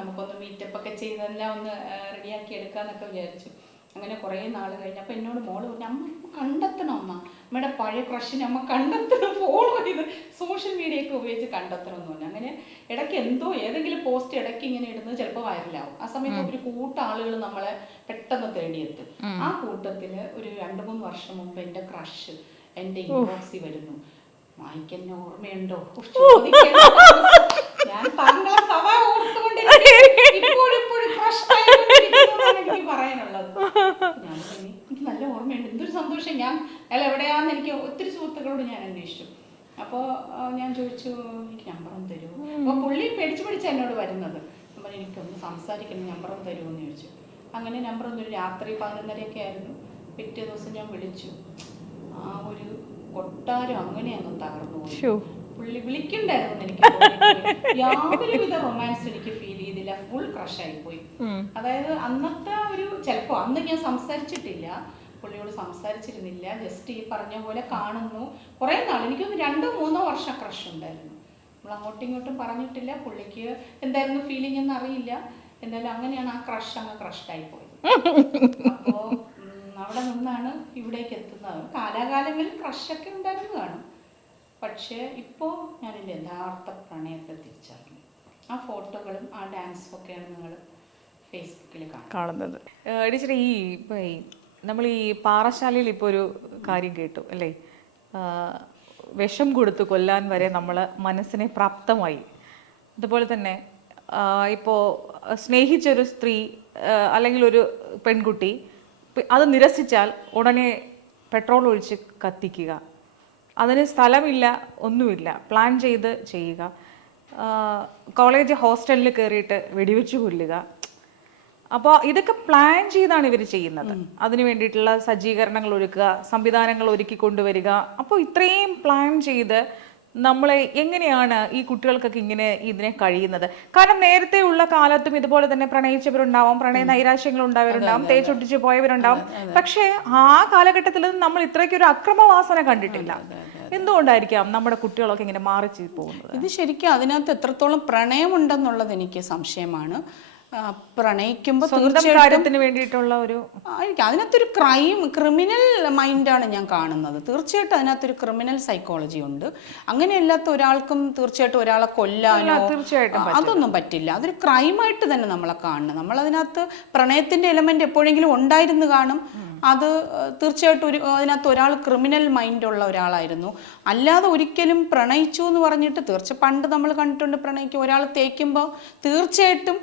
നമുക്കൊന്ന് മീറ്റപ്പ് ഒക്കെ ചെയ്തെല്ലാം ഒന്ന് റെഡിയാക്കി എടുക്കാന്നൊക്കെ വിചാരിച്ചു. അങ്ങനെ കുറേ നാൾ കഴിഞ്ഞ് അപ്പോൾ എന്നോട് മോള് പറഞ്ഞു, അമ്മ കണ്ടെത്തണം, അമ്മയുടെ പഴയ ക്രഷിനെ അമ്മ കണ്ടെത്തണം, ഫോളോ ചെയ്ത് സോഷ്യൽ മീഡിയ ഒക്കെ ഉപയോഗിച്ച് കണ്ടെത്തണം എന്ന് പറഞ്ഞു. അങ്ങനെ ഇടയ്ക്ക് എന്തോ ഏതെങ്കിലും പോസ്റ്റ് ഇടയ്ക്ക് ഇങ്ങനെ ഇടുന്നത് ചിലപ്പോൾ വൈറലാവും. ആ സമയത്ത് ഒരു കൂട്ടം ആളുകൾ നമ്മളെ പെട്ടെന്ന് തേടിയെത്തും. ആ കൂട്ടത്തിൽ ഒരു 2-3 വർഷം മുമ്പ് എൻ്റെ ക്രഷ് എൻ്റെ ഇൻബോക്സിൽ വരുന്നു. വായിക്കെന്നെ ഓർമ്മയുണ്ടോ? ഞാൻ താങ്കളെ സഭ എനിക്ക് പറയാനുള്ളത്. എനിക്ക് നല്ല ഓർമ്മയുണ്ട്, എന്തൊരു സന്തോഷം. ഞാൻ അയാൾ എവിടെയാന്ന് എനിക്ക് ഒത്തിരി സുഹൃത്തുക്കളോട് ഞാൻ അന്വേഷിച്ചു. അപ്പോൾ ഞാൻ ചോദിച്ചു, എനിക്ക് നമ്പറൊന്ന് തരുമോ? അപ്പോൾ പുള്ളി പേടിച്ച് എന്നോട് വരുന്നത്. അപ്പോൾ എനിക്കൊന്ന് സംസാരിക്കണം, നമ്പറൊന്ന് തരുമോ എന്ന് ചോദിച്ചു. അങ്ങനെ നമ്പറൊന്നൊരു രാത്രി 11:30 ആയിരുന്നു. പിറ്റേ ദിവസം ഞാൻ വിളിച്ചു. ആ ഒരു കൊട്ടാരം അങ്ങനെ അങ്ങ് തകർന്നു പോയി. പുള്ളി വിളിക്കണ്ടായിരുന്നു എനിക്ക്. യാതൊരുവിധ റൊമാൻസ് എനിക്ക് ഫീൽ ചെയ്തില്ല, ഫുൾ ക്രഷായി പോയി. അതായത് അന്നത്തെ ഒരു, ചിലപ്പോൾ അന്ന് ഞാൻ സംസാരിച്ചിട്ടില്ല, പുള്ളിയോട് സംസാരിച്ചിരുന്നില്ല, ജസ്റ്റ് ഈ പറഞ്ഞ പോലെ കാണുന്നു. കുറേ നാൾ, എനിക്കൊന്ന് 2-3 വർഷം ക്രഷ് ഉണ്ടായിരുന്നു. നമ്മൾ അങ്ങോട്ടും ഇങ്ങോട്ടും പറഞ്ഞിട്ടില്ല. പുള്ളിക്ക് എന്തായിരുന്നു ഫീലിംഗ് എന്ന് അറിയില്ല. എന്തായാലും അങ്ങനെയാണ് ആ ക്രഷ് അങ്ങ് ക്രഷായി പോയത്. അപ്പോൾ അവിടെ നിന്നാണ് ഇവിടേക്ക് എത്തുന്നത്. കാലാകാലങ്ങളിൽ ക്രഷൊക്കെ ഉണ്ടായിരുന്നു കാണും. പക്ഷേ ഇപ്പോൾ ഞാൻ എൻ്റെ യഥാർത്ഥ പ്രണയത്തെ തിരിച്ചറിഞ്ഞു. ആ ഫോട്ടോകളും ആ ഡാൻസും ഒക്കെയാണ് നിങ്ങൾ ഫേസ്ബുക്കിൽ കാണുന്നത്. ടീച്ചർ, ഇപ്പോൾ നമ്മൾ ഈ പാറശാലയിൽ ഇപ്പോൾ ഒരു കാര്യം കേട്ടു അല്ലേ, വിഷം കൊടുത്ത് കൊല്ലാൻ വരെ നമ്മൾ മനസ്സിനെ പ്രാപ്തമായി. അതുപോലെ തന്നെ ഇപ്പോൾ സ്നേഹിച്ചൊരു സ്ത്രീ അല്ലെങ്കിൽ ഒരു പെൺകുട്ടി അത് നിരസിച്ചാൽ ഉടനെ പെട്രോൾ ഒഴിച്ച് കത്തിക്കുക, അതിന് സ്ഥലമില്ല, ഒന്നുമില്ല, പ്ലാൻ ചെയ്ത് ചെയ്യുക, കോളേജ് ഹോസ്റ്റലിൽ കയറിയിട്ട് വെടിവെച്ച് കൊല്ലുക. അപ്പോൾ ഇതൊക്കെ പ്ലാൻ ചെയ്താണ് ഇവർ ചെയ്യുന്നത്. അതിന് വേണ്ടിയിട്ടുള്ള സജ്ജീകരണങ്ങൾ ഒരുക്കുക, സംവിധാനങ്ങൾ ഒരുക്കി കൊണ്ടുവരിക. അപ്പോൾ ഇത്രയും പ്ലാൻ ചെയ്ത് നമ്മളെ എങ്ങനെയാണ് ഈ കുട്ടികൾക്കൊക്കെ ഇങ്ങനെ ഇതിനെ കഴിയുന്നത്? കാരണം നേരത്തെ ഉള്ള കാലത്തും ഇതുപോലെ തന്നെ പ്രണയിച്ചവരുണ്ടാവും, പ്രണയ നൈരാശ്യങ്ങൾ ഉണ്ടായവരുണ്ടാവും, തേച്ചൊട്ടിച്ച് പോയവരുണ്ടാവും. പക്ഷേ ആ കാലഘട്ടത്തിൽ നമ്മൾ ഇത്രയ്ക്കൊരു അക്രമവാസന കണ്ടിട്ടില്ല. എന്തുകൊണ്ടായിരിക്കാം നമ്മുടെ കുട്ടികളൊക്കെ ഇങ്ങനെ മാറി പോകുന്നത്? ഇത് ശരിക്കും അതിനകത്ത് എത്രത്തോളം പ്രണയമുണ്ടെന്നുള്ളത് എനിക്ക് സംശയമാണ്. പ്രണയിക്കുമ്പോൾ കാര്യത്തിന് വേണ്ടിയിട്ടുള്ള ഒരു അതിനകത്തൊരു ക്രിമിനൽ മൈൻഡാണ് ഞാൻ കാണുന്നത്. തീർച്ചയായിട്ടും അതിനകത്തൊരു ക്രിമിനൽ സൈക്കോളജി ഉണ്ട്. അങ്ങനെയല്ലാത്ത ഒരാൾക്കും തീർച്ചയായിട്ടും ഒരാളെ കൊല്ലാനോ അതൊന്നും പറ്റില്ല. അതൊരു ക്രൈമായിട്ട് തന്നെ നമ്മളെ കാണണം. നമ്മളതിനകത്ത് പ്രണയത്തിൻ്റെ എലമെന്റ് എപ്പോഴെങ്കിലും ഉണ്ടായിരുന്നു കാണും. അത് തീർച്ചയായിട്ടും അതിനകത്ത് ഒരാൾ ക്രിമിനൽ മൈൻഡുള്ള ഒരാളായിരുന്നു. അല്ലാതെ ഒരിക്കലും പ്രണയിച്ചു എന്ന് പറഞ്ഞിട്ട് പണ്ട് നമ്മൾ കണ്ടിട്ടുണ്ട്, പ്രണയിക്കും ഒരാൾ തേക്കുമ്പോൾ തീർച്ചയായിട്ടും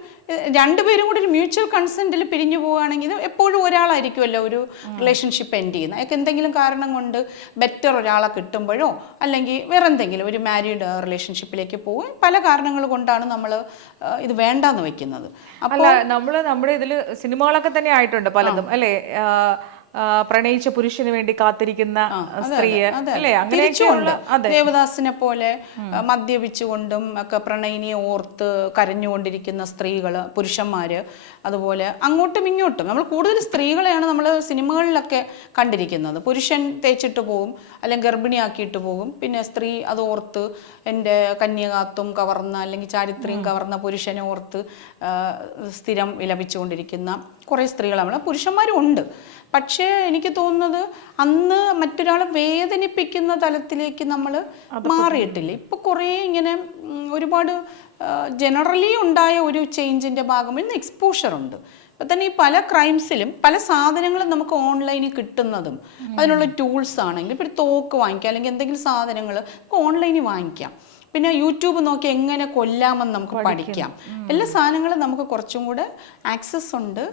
രണ്ടുപേരും കൂടി ഒരു മ്യൂച്വൽ കൺസെന്റിൽ പിരിഞ്ഞു പോവുകയാണെങ്കിൽ ഇത് എപ്പോഴും ഒരാളായിരിക്കുമല്ലോ ഒരു റിലേഷൻഷിപ്പ് എൻഡ് ചെയ്യുന്നത്. അതൊക്കെ എന്തെങ്കിലും കാരണം കൊണ്ട് ബെറ്റർ ഒരാളെ കിട്ടുമ്പോഴോ അല്ലെങ്കിൽ വേറെ എന്തെങ്കിലും ഒരു മാരീഡ് റിലേഷൻഷിപ്പിലേക്ക് പോകും. പല കാരണങ്ങൾ കൊണ്ടാണ് നമ്മൾ ഇത് വേണ്ടാന്ന് വെക്കുന്നത്. അപ്പോൾ നമ്മുടെ ഇതിൽ സിനിമകളൊക്കെ തന്നെ ആയിട്ടുണ്ട് പലതും അല്ലേ, പ്രണയിച്ച പുരുഷന് വേണ്ടി കാത്തിരിക്കുന്ന സ്ത്രീയെ അല്ലേ, അങ്ങനെയൊക്കെയുണ്ട്. ദേവദാസിനെ പോലെ മദ്യപിച്ചുകൊണ്ടും ഒക്കെ പ്രണയിനിയെ ഓർത്ത് കരഞ്ഞുകൊണ്ടിരിക്കുന്ന സ്ത്രീകള്, പുരുഷന്മാര്, അതുപോലെ അങ്ങോട്ടും ഇങ്ങോട്ടും നമ്മൾ കൂടുതൽ സ്ത്രീകളെയാണ് നമ്മൾ സിനിമകളിലൊക്കെ കണ്ടിരിക്കുന്നത്. പുരുഷൻ തേച്ചിട്ട് പോകും അല്ലെങ്കിൽ ഗർഭിണിയാക്കിയിട്ട് പോകും, പിന്നെ സ്ത്രീ അത് ഓർത്ത് എൻ്റെ കന്യകാത്വം കവർന്ന അല്ലെങ്കിൽ ചാരിത്രം കവർന്ന പുരുഷനെ ഓർത്ത് സ്ഥിരം വിലപിച്ചുകൊണ്ടിരിക്കുന്ന കുറേ സ്ത്രീകൾ നമ്മൾ പുരുഷന്മാരും ഉണ്ട്. പക്ഷേ എനിക്ക് തോന്നുന്നത് അന്ന് മറ്റൊരാളെ വേദനിപ്പിക്കുന്ന തലത്തിലേക്ക് നമ്മൾ മാറിയിട്ടില്ല. ഇപ്പൊ കുറേ ഇങ്ങനെ ഒരുപാട് ജനറലി ഉണ്ടായ ഒരു ചേഞ്ചിന്റെ ഭാഗം ഇന്ന് എക്സ്പോഷർ ഉണ്ട്. ഇപ്പം തന്നെ ഈ പല ക്രൈംസിലും പല സാധനങ്ങളും നമുക്ക് ഓൺലൈനിൽ കിട്ടുന്നതും അതിനുള്ള ടൂൾസ് ആണെങ്കിൽ ഇപ്പോൾ ഒരു തോക്ക് വാങ്ങിക്കാം അല്ലെങ്കിൽ എന്തെങ്കിലും സാധനങ്ങൾ നമുക്ക് ഓൺലൈനിൽ വാങ്ങിക്കാം. പിന്നെ യൂട്യൂബ് നോക്കി എങ്ങനെ കൊല്ലാമെന്ന് നമുക്ക് പഠിക്കാം. എല്ലാ സാധനങ്ങളും നമുക്ക് കുറച്ചും കൂടെ ആക്സസ് ഉണ്ട്.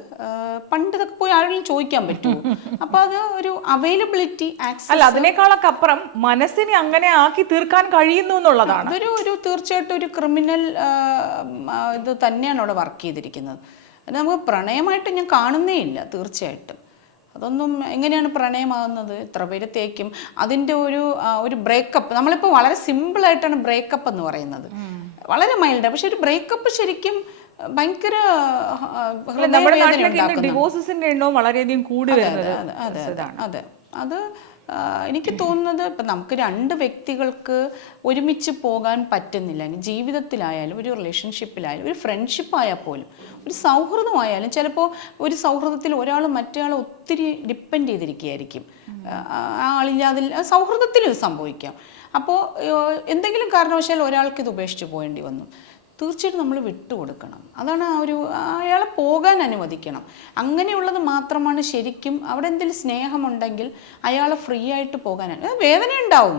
പണ്ട് ഇതൊക്കെ പോയി ആരെങ്കിലും ചോദിക്കാൻ പറ്റുമോ? അപ്പൊ അത് ഒരു അവൈലബിലിറ്റി ആക്സസ് അല്ല, അതിനേക്കാളൊക്കെ അപ്പുറം മനസ്സിനെ അങ്ങനെ ആക്കി തീർക്കാൻ കഴിയുന്നു എന്നുള്ളതാണ്. അതൊരു തീർച്ചയായിട്ടും ഒരു ക്രിമിനൽ ഇത് തന്നെയാണ് അവിടെ വർക്ക് ചെയ്തിരിക്കുന്നത്. അത് നമുക്ക് പ്രണയമായിട്ട് ഞാൻ കാണുന്നേ ഇല്ല. തീർച്ചയായിട്ടും അതൊന്നും എങ്ങനെയാണ് പ്രണയമാകുന്നത്? എത്ര പേര് തേക്കും. അതിൻ്റെ ഒരു ബ്രേക്കപ്പ്, നമ്മളിപ്പോൾ വളരെ സിമ്പിളായിട്ടാണ് ബ്രേക്കപ്പ് എന്ന് പറയുന്നത്, വളരെ മൈൽഡാണ്. പക്ഷെ ഒരു ബ്രേക്കപ്പ് ശരിക്കും ഭയങ്കര ഡിവോഴ്സസിന്റെ എണ്ണവും വളരെയധികം കൂടി വരുന്നത്. അതെ, അത് എനിക്ക് തോന്നുന്നത് ഇപ്പം നമുക്ക് രണ്ട് വ്യക്തികൾക്ക് ഒരുമിച്ച് പോകാൻ പറ്റുന്നില്ല. ജീവിതത്തിലായാലും ഒരു റിലേഷൻഷിപ്പിലായാലും ഒരു ഫ്രണ്ട്ഷിപ്പായാൽ പോലും ഒരു സൗഹൃദമായാലും ചിലപ്പോൾ ഒരു സൗഹൃദത്തിൽ ഒരാൾ മറ്റേയാൾ ഒത്തിരി ഡിപ്പെൻഡ് ചെയ്തിരിക്കുകയായിരിക്കും. ആ ആളില്ലാതിൽ സൗഹൃദത്തിലും സംഭവിക്കാം. അപ്പോൾ എന്തെങ്കിലും കാരണവശാൽ ഒരാൾക്ക് ഇത് ഉപേക്ഷിച്ച് പോകേണ്ടി വന്നു, തീർച്ചയായിട്ടും നമ്മൾ വിട്ടുകൊടുക്കണം. അതാണ് അയാളെ പോകാൻ അനുവദിക്കണം. അങ്ങനെയുള്ളത് മാത്രമാണ് ശരിക്കും. അവിടെ എന്തെങ്കിലും സ്നേഹമുണ്ടെങ്കിൽ അയാളെ ഫ്രീ ആയിട്ട് പോകാനാണ്. വേദന ഉണ്ടാവും,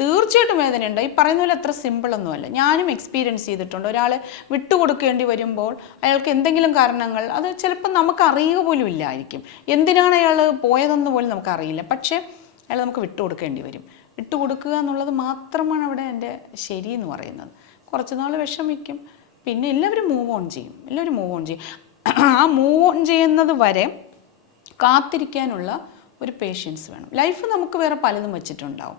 തീർച്ചയായിട്ടും വേദനയുണ്ട്. ഈ പറയുന്ന പോലെ അത്ര സിമ്പിളൊന്നുമല്ല. ഞാനും എക്സ്പീരിയൻസ് ചെയ്തിട്ടുണ്ട്. ഒരാളെ വിട്ടുകൊടുക്കേണ്ടി വരുമ്പോൾ അയാൾക്ക് എന്തെങ്കിലും കാരണങ്ങൾ, അത് ചിലപ്പോൾ നമുക്ക് അറിയുക പോലും ഇല്ലായിരിക്കും. എന്തിനാണ് അയാൾ പോയതെന്ന് പോലും നമുക്കറിയില്ല. പക്ഷേ അയാൾ നമുക്ക് വിട്ടുകൊടുക്കേണ്ടി വരും. വിട്ടുകൊടുക്കുക എന്നുള്ളത് മാത്രമാണ് അവിടെ എൻ്റെ ശരി എന്ന് പറയുന്നത്. കുറച്ച് നാൾ വിഷമിക്കും, പിന്നെ എല്ലാവരും മൂവ് ഓൺ ചെയ്യും. ആ മൂവ് ഓൺ ചെയ്യുന്നത് വരെ കാത്തിരിക്കാനുള്ള ഒരു പേഷ്യൻസ് വേണം. ലൈഫ് നമുക്ക് വേറെ പലതും വെച്ചിട്ടുണ്ടാവും.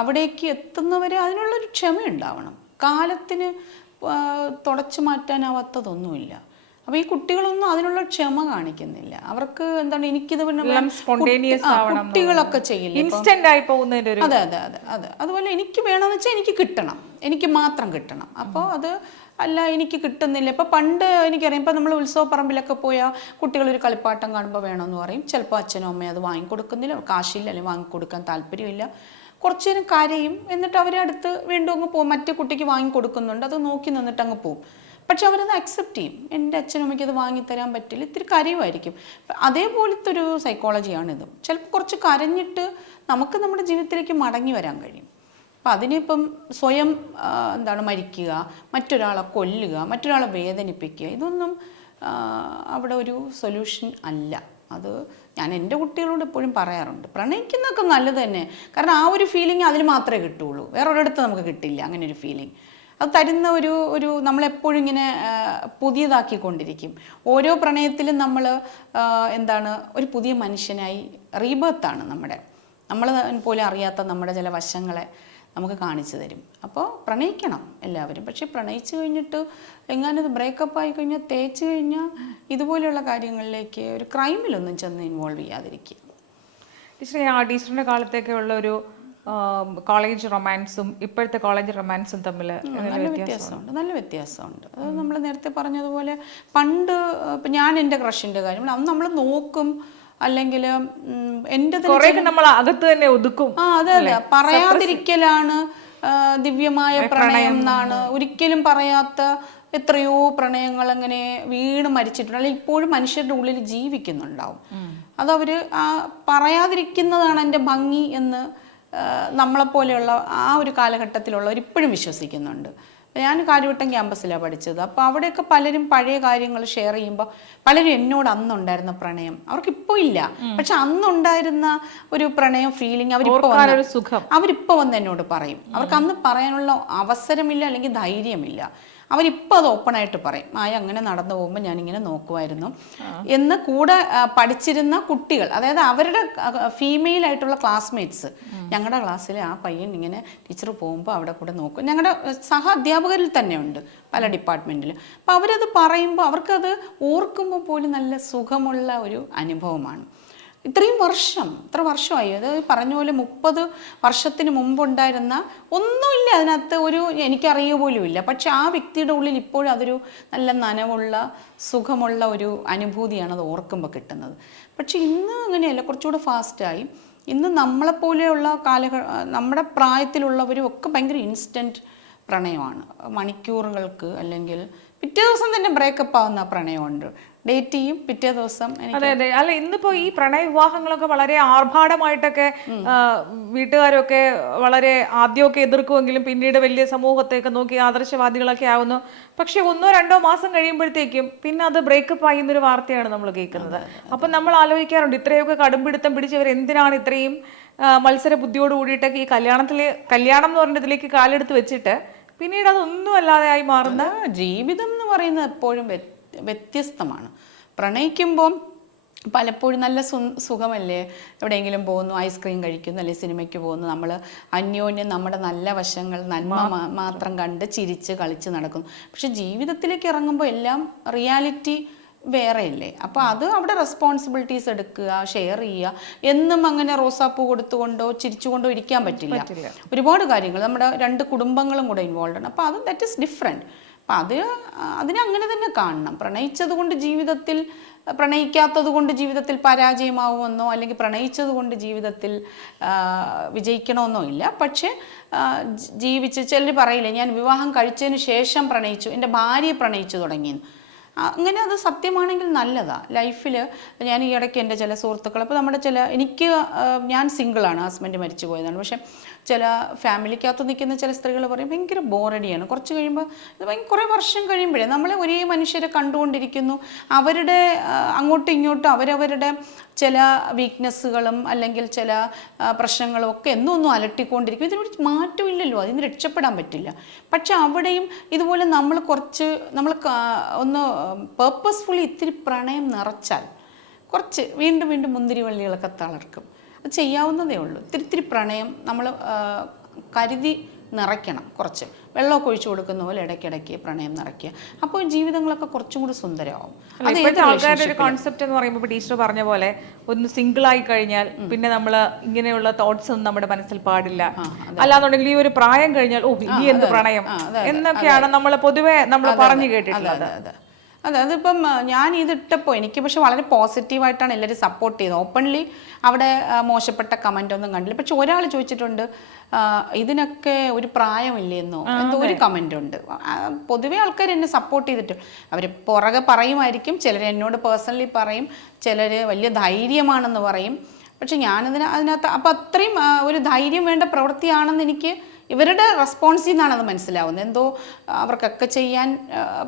അവിടേക്ക് എത്തുന്നവരെ അതിനുള്ളൊരു ക്ഷമ ഉണ്ടാവണം. കാലത്തിന് തുടച്ചു മാറ്റാനാവാത്തതൊന്നുമില്ല. അപ്പോൾ ഈ കുട്ടികളൊന്നും അതിനുള്ള ക്ഷമ കാണിക്കുന്നില്ല. അവർക്ക് എന്താണ്, എനിക്കിത് കുട്ടികളൊക്കെ ചെയ്യില്ല, അതെ. അതുപോലെ എനിക്ക് വേണമെന്ന് വെച്ചാൽ എനിക്ക് കിട്ടണം, എനിക്ക് മാത്രം കിട്ടണം. അപ്പോൾ അത് അല്ല, എനിക്ക് കിട്ടുന്നില്ല. ഇപ്പോൾ പണ്ട് എനിക്കറിയാം, ഇപ്പോൾ നമ്മൾ ഉത്സവപ്പറമ്പിലൊക്കെ പോയാൽ കുട്ടികളൊരു കളിപ്പാട്ടം കാണുമ്പോൾ വേണമെന്ന് പറയും. ചിലപ്പോൾ അച്ഛനും അമ്മയും അത് വാങ്ങിക്കൊടുക്കുന്നില്ല, കാശില്ല, അല്ലെങ്കിൽ വാങ്ങിക്കൊടുക്കാൻ താല്പര്യമില്ല. കുറച്ചു നേരം കരയും, എന്നിട്ട് അവരെ അടുത്ത് വീണ്ടും അങ്ങ് പോകും. മറ്റേ കുട്ടിക്ക് വാങ്ങിക്കൊടുക്കുന്നുണ്ട്, അത് നോക്കി നിന്നിട്ട് അങ്ങ് പോകും. പക്ഷെ അവരത് അക്സെപ്റ്റ് ചെയ്യും. എൻ്റെ അച്ഛനമ്മയ്ക്ക് അത് വാങ്ങിത്തരാൻ പറ്റില്ല, ഇത്തിരി കരയുമായിരിക്കും. അതേപോലത്തെ ഒരു സൈക്കോളജിയാണിത്. ചിലപ്പോൾ കുറച്ച് കരഞ്ഞിട്ട് നമുക്ക് നമ്മുടെ ജീവിതത്തിലേക്ക് മടങ്ങി വരാൻ കഴിയും. അപ്പം അതിനിപ്പം സ്വയം മരിക്കുക, മറ്റൊരാളെ കൊല്ലുക, മറ്റൊരാളെ വേദനിപ്പിക്കുക, ഇതൊന്നും അവിടെ ഒരു സൊല്യൂഷൻ അല്ല. അത് ഞാൻ എൻ്റെ കുട്ടികളോട് എപ്പോഴും പറയാറുണ്ട്. പ്രണയിക്കുന്നതൊക്കെ നല്ലത് തന്നെ, കാരണം ആ ഒരു ഫീലിംഗ് അതിൽ മാത്രമേ കിട്ടുള്ളൂ, വേറെ ഒരിടത്ത് നമുക്ക് കിട്ടില്ല അങ്ങനെ ഒരു ഫീലിംഗ്. അത് തരുന്ന ഒരു നമ്മളെപ്പോഴും ഇങ്ങനെ പുതിയതാക്കിക്കൊണ്ടിരിക്കും. ഓരോ പ്രണയത്തിലും നമ്മൾ ഒരു പുതിയ മനുഷ്യനായി റീബർത്താണ്. നമ്മൾ പോലും അറിയാത്ത നമ്മുടെ ചില വശങ്ങളെ നമുക്ക് കാണിച്ചു തരും. അപ്പോൾ പ്രണയിക്കണം എല്ലാവരും. പക്ഷെ പ്രണയിച്ചു കഴിഞ്ഞിട്ട് എങ്ങാനത് ബ്രേക്കപ്പ് ആയി കഴിഞ്ഞാൽ, തേച്ച് കഴിഞ്ഞാൽ ഇതുപോലെയുള്ള കാര്യങ്ങളിലേക്ക്, ഒരു ക്രൈമിലൊന്നും ചെന്ന് ഇൻവോൾവ് ചെയ്യാതിരിക്കുക. ടീച്ചറിൻ്റെ കാലത്തേക്ക് ഉള്ള ഒരു കോളേജ് റൊമാൻസും ഇപ്പോഴത്തെ കോളേജ് റൊമാൻസും തമ്മിൽ നല്ല വ്യത്യാസമുണ്ട്. അത് നമ്മൾ നേരത്തെ പറഞ്ഞതുപോലെ പണ്ട് ഇപ്പം ഞാൻ എൻ്റെ ക്രഷിൻ്റെ കാര്യം അന്ന് നമ്മൾ നോക്കും, അല്ലെങ്കിൽ എൻ്റെ നമ്മൾ അകത്ത് തന്നെ ഒതുക്കും. അതെ, പറയാതിരിക്കലാണ് ദിവ്യമായ പ്രണയം എന്നാണ്. ഒരിക്കലും പറയാത്ത എത്രയോ പ്രണയങ്ങൾ അങ്ങനെ വീണ് മരിച്ചിട്ടുണ്ട്, അല്ലെങ്കിൽ ഇപ്പോഴും മനുഷ്യരുടെ ഉള്ളിൽ ജീവിക്കുന്നുണ്ടാവും. അതവർ പറയാതിരിക്കുന്നതാണ് എൻ്റെ ഭംഗി എന്ന് നമ്മളെപ്പോലെയുള്ള ആ ഒരു കാലഘട്ടത്തിലുള്ളവർ ഇപ്പോഴും വിശ്വസിക്കുന്നുണ്ട്. ഞാൻ കാര്യവട്ടം ക്യാമ്പസിലാണ് പഠിച്ചത്. അപ്പോൾ അവിടെയൊക്കെ പലരും പഴയ കാര്യങ്ങൾ ഷെയർ ചെയ്യുമ്പോൾ പലരും എന്നോട് അന്നുണ്ടായിരുന്ന പ്രണയം അവർക്കിപ്പോൾ ഇല്ല, പക്ഷെ അന്നുണ്ടായിരുന്ന ഒരു പ്രണയം ഫീലിംഗ് അവരിപ്പോൾ വന്ന് എന്നോട് പറയും. അവർക്ക് അന്ന് പറയാനുള്ള അവസരമില്ല, അല്ലെങ്കിൽ ധൈര്യമില്ല. അവരിപ്പോൾ അത് ഓപ്പണായിട്ട് പറയും. അങ്ങനെ നടന്നു പോകുമ്പോൾ ഞാനിങ്ങനെ നോക്കുമായിരുന്നു എന്ന്. കൂടെ പഠിച്ചിരുന്ന കുട്ടികൾ, അതായത് അവരുടെ ഫീമെയിൽ ആയിട്ടുള്ള ക്ലാസ്മേറ്റ്സ്, ഞങ്ങളുടെ ക്ലാസ്സിലെ ആ പയ്യൻ ഇങ്ങനെ ടീച്ചർ പോകുമ്പോൾ അവിടെ കൂടെ നോക്കും. ഞങ്ങളുടെ സഹ അധ്യാപകരിൽ തന്നെ ഉണ്ട് പല ഡിപ്പാർട്ട്മെൻറ്റിലും. അപ്പോൾ അവരത് പറയുമ്പോൾ അവർക്കത് ഓർക്കുമ്പോൾ പോലും നല്ല സുഖമുള്ള ഒരു അനുഭവമാണ്. ഇത്ര വർഷമായി. അത് പറഞ്ഞ പോലെ 30 വർഷത്തിന് മുമ്പുണ്ടായിരുന്ന ഒന്നുമില്ല അതിനകത്ത്, എനിക്കറിയുക പോലും ഇല്ല. പക്ഷെ ആ വ്യക്തിയുടെ ഉള്ളിൽ ഇപ്പോഴും അതൊരു നല്ല നനവുള്ള സുഖമുള്ള ഒരു അനുഭൂതിയാണ് അത് ഓർക്കുമ്പോൾ കിട്ടുന്നത്. പക്ഷെ ഇന്ന് അങ്ങനെയല്ല, കുറച്ചുകൂടെ ഫാസ്റ്റായി. ഇന്ന് നമ്മളെപ്പോലെയുള്ള നമ്മുടെ പ്രായത്തിലുള്ളവരും ഒക്കെ ഭയങ്കര ഇൻസ്റ്റൻറ്റ് പ്രണയമാണ്. മണിക്കൂറുകൾക്ക് അല്ലെങ്കിൽ പിറ്റേ ദിവസം തന്നെ ബ്രേക്കപ്പ് ആവുന്ന പ്രണയമുണ്ട്. ഡേറ്റ് ചെയ്യും, പിറ്റേ ദിവസം അതെ അതെ. അല്ല, ഇന്നിപ്പോ ഈ പ്രണയ വിവാഹങ്ങളൊക്കെ വളരെ ആർഭാടമായിട്ടൊക്കെ വീട്ടുകാരൊക്കെ വളരെ ആദ്യമൊക്കെ എതിർക്കുമെങ്കിലും പിന്നീട് വലിയ സമൂഹത്തെയൊക്കെ നോക്കി ആദർശവാദികളൊക്കെ ആവുന്നു. പക്ഷെ 1-2 മാസം കഴിയുമ്പോഴത്തേക്കും പിന്നെ അത് ബ്രേക്കപ്പ് ആയി എന്നൊരു വാർത്തയാണ് നമ്മൾ കേൾക്കുന്നത്. അപ്പൊ നമ്മൾ ആലോചിക്കാറുണ്ട്, ഇത്രയൊക്കെ കടുംപിടുത്തം പിടിച്ചവർ എന്തിനാണ് ഇത്രയും മത്സര ബുദ്ധിയോട് കൂടിയിട്ടൊക്കെ ഈ കല്യാണം എന്ന് പറഞ്ഞതിലേക്ക് കാലെടുത്ത് വെച്ചിട്ട് പിന്നീട് അതൊന്നും അല്ലാതെ ആയി മാറുന്ന. ജീവിതം എന്ന് പറയുന്നത് എപ്പോഴും വ്യത്യസ്തമാണ്. പ്രണയിക്കുമ്പം പലപ്പോഴും നല്ല സുഖമല്ലേ, എവിടെയെങ്കിലും പോകുന്നു, ഐസ്ക്രീം കഴിക്കുന്നു, അല്ലെങ്കിൽ സിനിമയ്ക്ക് പോകുന്നു, നമ്മൾ അന്യോന്യം നമ്മുടെ നല്ല വശങ്ങൾ നന്മ മാത്രം കണ്ട് ചിരിച്ച് കളിച്ച് നടക്കുന്നു. പക്ഷെ ജീവിതത്തിലേക്ക് ഇറങ്ങുമ്പോൾ എല്ലാം റിയാലിറ്റി വേറെയല്ലേ. അപ്പോൾ അത് അവിടെ റെസ്പോൺസിബിലിറ്റീസ് എടുക്കുക, ഷെയർ ചെയ്യുക. എന്നും അങ്ങനെ റോസാപ്പൂ കൊടുത്തുകൊണ്ടോ ചിരിച്ചുകൊണ്ടോ ഇരിക്കാൻ പറ്റില്ല. ഒരുപാട് കാര്യങ്ങൾ, നമ്മുടെ 2 കുടുംബങ്ങളും കൂടെ ഇൻവോൾവ് ആണ്. അപ്പോൾ അത് ദാറ്റ് ഈസ് ഡിഫറെൻറ്റ്. അപ്പം അതിനെ അങ്ങനെ തന്നെ കാണണം. പ്രണയിച്ചത് കൊണ്ട് ജീവിതത്തിൽ, പ്രണയിക്കാത്തത് കൊണ്ട് ജീവിതത്തിൽ പരാജയമാവുമെന്നോ അല്ലെങ്കിൽ പ്രണയിച്ചത് കൊണ്ട് ജീവിതത്തിൽ വിജയിക്കണമെന്നോ ഇല്ല. പക്ഷേ ജീവിച്ച് ചിലർ പറയില്ലേ, ഞാൻ വിവാഹം കഴിച്ചതിന് ശേഷം പ്രണയിച്ചു, എൻ്റെ ഭാര്യയെ പ്രണയിച്ചു തുടങ്ങിയെന്ന്. അങ്ങനെ അത് സത്യമാണെങ്കിൽ നല്ലതാണ് ലൈഫിൽ. ഞാൻ ഈ ഇടയ്ക്ക് എൻ്റെ ചില സുഹൃത്തുക്കൾ, അപ്പോൾ നമ്മുടെ ഞാൻ സിംഗിളാണ്, ഹസ്ബൻഡ് മരിച്ചു പോയതാണ്. പക്ഷേ ചില ഫാമിലിക്കകത്ത് നിൽക്കുന്ന ചില സ്ത്രീകൾ പറയും ഭയങ്കര ബോറടിയാണ്. കുറച്ച് കഴിയുമ്പോൾ കുറേ വർഷം കഴിയുമ്പോഴേ നമ്മളെ ഒരേ മനുഷ്യരെ കണ്ടുകൊണ്ടിരിക്കുന്നു, അവരുടെ അങ്ങോട്ടും ഇങ്ങോട്ടും അവരവരുടെ ചില വീക്ക്നെസ്സുകളും അല്ലെങ്കിൽ ചില പ്രശ്നങ്ങളും ഒക്കെ എന്നും അലട്ടിക്കൊണ്ടിരിക്കും. ഇതിനോട് മാറ്റമില്ലല്ലോ, അതിന് രക്ഷപ്പെടാൻ പറ്റില്ല. പക്ഷെ അവിടെയും ഇതുപോലെ നമ്മൾ ഒന്ന് പേർപ്പസ്ഫുള്ളി ഇത്തിരി പ്രണയം നിറച്ചാൽ കുറച്ച് വീണ്ടും വീണ്ടും മുന്തിരിവള്ളികളൊക്കെ തളർക്കും. അത് ചെയ്യാവുന്നതേ ഉള്ളൂ. ഇത്തിരി പ്രണയം നമ്മൾ കരുതി നിറയ്ക്കണം. കുറച്ച് വെള്ളമൊക്കെ ഒഴിച്ചു കൊടുക്കുന്ന പോലെ ഇടയ്ക്കിടയ്ക്ക് പ്രണയം നിറയ്ക്കുക. അപ്പോൾ ജീവിതങ്ങളൊക്കെ കുറച്ചും കൂടി സുന്ദരമാവും. ആൾക്കാരുടെ ഒരു കോൺസെപ്റ്റ് എന്ന് പറയുമ്പോൾ ടീച്ചർ പറഞ്ഞ പോലെ ഒന്ന് സിംഗിൾ ആയി കഴിഞ്ഞാൽ പിന്നെ നമ്മൾ ഇങ്ങനെയുള്ള തോട്ട്സ് ഒന്നും നമ്മുടെ മനസ്സിൽ പാടില്ല. അല്ലാന്നുണ്ടെങ്കിൽ ഈ ഒരു പ്രായം കഴിഞ്ഞാൽ ഇനി എന്ത് പ്രണയം എന്നൊക്കെയാണ് നമ്മൾ പൊതുവെ നമ്മൾ പറഞ്ഞു കേട്ടിട്ടുള്ളത്. അതിപ്പം ഞാൻ ഇതിട്ടപ്പോൾ എനിക്ക് പക്ഷെ വളരെ പോസിറ്റീവായിട്ടാണ് എല്ലാവരും സപ്പോർട്ട് ചെയ്തത്. ഓപ്പൺലി അവിടെ മോശപ്പെട്ട കമൻ്റ് ഒന്നും കണ്ടില്ല. പക്ഷെ ഒരാൾ ചോദിച്ചിട്ടുണ്ട്, ഇതിനൊക്കെ ഒരു പ്രായമില്ലെന്നോ എന്തോ ഒരു കമൻ്റ് ഉണ്ട്. പൊതുവെ ആൾക്കാർ എന്നെ സപ്പോർട്ട് ചെയ്തിട്ട് അവർ പുറകെ പറയുമായിരിക്കും. ചിലർ എന്നോട് പേഴ്സണലി പറയും, ചിലർ വലിയ ധൈര്യമാണെന്ന് പറയും. പക്ഷെ അതിനകത്ത് അപ്പം അത്രയും ഒരു ധൈര്യം വേണ്ട പ്രവൃത്തിയാണെന്ന് എനിക്ക് ഇവരുടെ റെസ്പോൺസിൽ നിന്നാണ് അത് മനസ്സിലാവുന്നത്. എന്തോ അവർക്കൊക്കെ ചെയ്യാൻ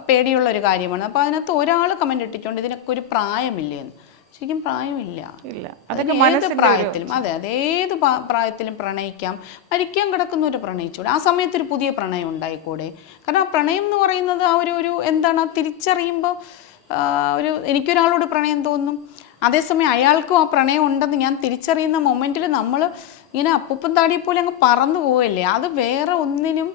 പേടിയുള്ളൊരു കാര്യമാണ്. അപ്പോൾ അതിനകത്ത് ഒരാൾ കമൻ്റ് ഇട്ടിട്ടുണ്ട്, ഇതിനൊക്കെ ഒരു പ്രായമില്ലേ എന്ന്. ശരിക്കും പ്രായമില്ല. ഏത് പ്രായത്തിലും, ഏത് പ്രായത്തിലും പ്രണയിക്കാം. മരിക്കാൻ കിടക്കുന്നവർ പ്രണയിച്ചൂടെ, ആ സമയത്തൊരു പുതിയ പ്രണയം ഉണ്ടായിക്കൂടെ. കാരണം ആ പ്രണയം എന്ന് പറയുന്നത് ആ ഒരു എന്താണ്, തിരിച്ചറിയുമ്പോൾ എനിക്കൊരാളോട് പ്രണയം തോന്നും, അതേസമയം അയാൾക്കും ആ പ്രണയം ഉണ്ടെന്ന് ഞാൻ തിരിച്ചറിയുന്ന മൊമെൻറ്റിൽ നമ്മൾ ഇങ്ങനെ അപ്പൂപ്പൻ താടിയെ പോലെ അങ്ങ് പറന്നു പോവല്ലേ. അത് വേറെ ഒന്നിനും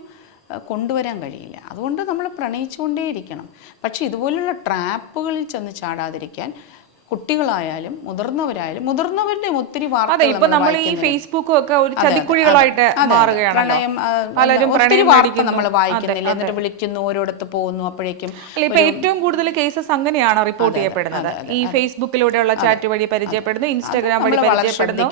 കൊണ്ടുവരാൻ കഴിയില്ല. അതുകൊണ്ട് നമ്മൾ പ്രണയിച്ചുകൊണ്ടേയിരിക്കണം. പക്ഷെ ഇതുപോലുള്ള ട്രാപ്പുകളിൽ ചെന്ന് ചാടാതിരിക്കാൻ കുട്ടികളായാലും മുതിർന്നവരുടെ ഒത്തിരി വാർത്തകൾ നമ്മൾ ഈ ഫേസ്ബുക്കും ഒക്കെ ഒരു ചതിക്കുഴികളായിട്ട് മാറുകയാണ്. ഒത്തിരി വാർത്ത നമ്മൾ വായിക്കുന്നില്ല, എന്നിട്ട് വിളിക്കുന്നു, ഓരോടത്ത് പോകുന്നു. അപ്പോഴേക്കും ഇപ്പൊ ഏറ്റവും കൂടുതൽ കേസസ് അങ്ങനെയാണ് റിപ്പോർട്ട് ചെയ്യപ്പെടുന്നത്. ഈ ഫേസ്ബുക്കിലൂടെയുള്ള ചാറ്റ് വഴി പരിചയപ്പെടുന്നു, ഇൻസ്റ്റാഗ്രാം വഴി പരിചയപ്പെടുന്നു.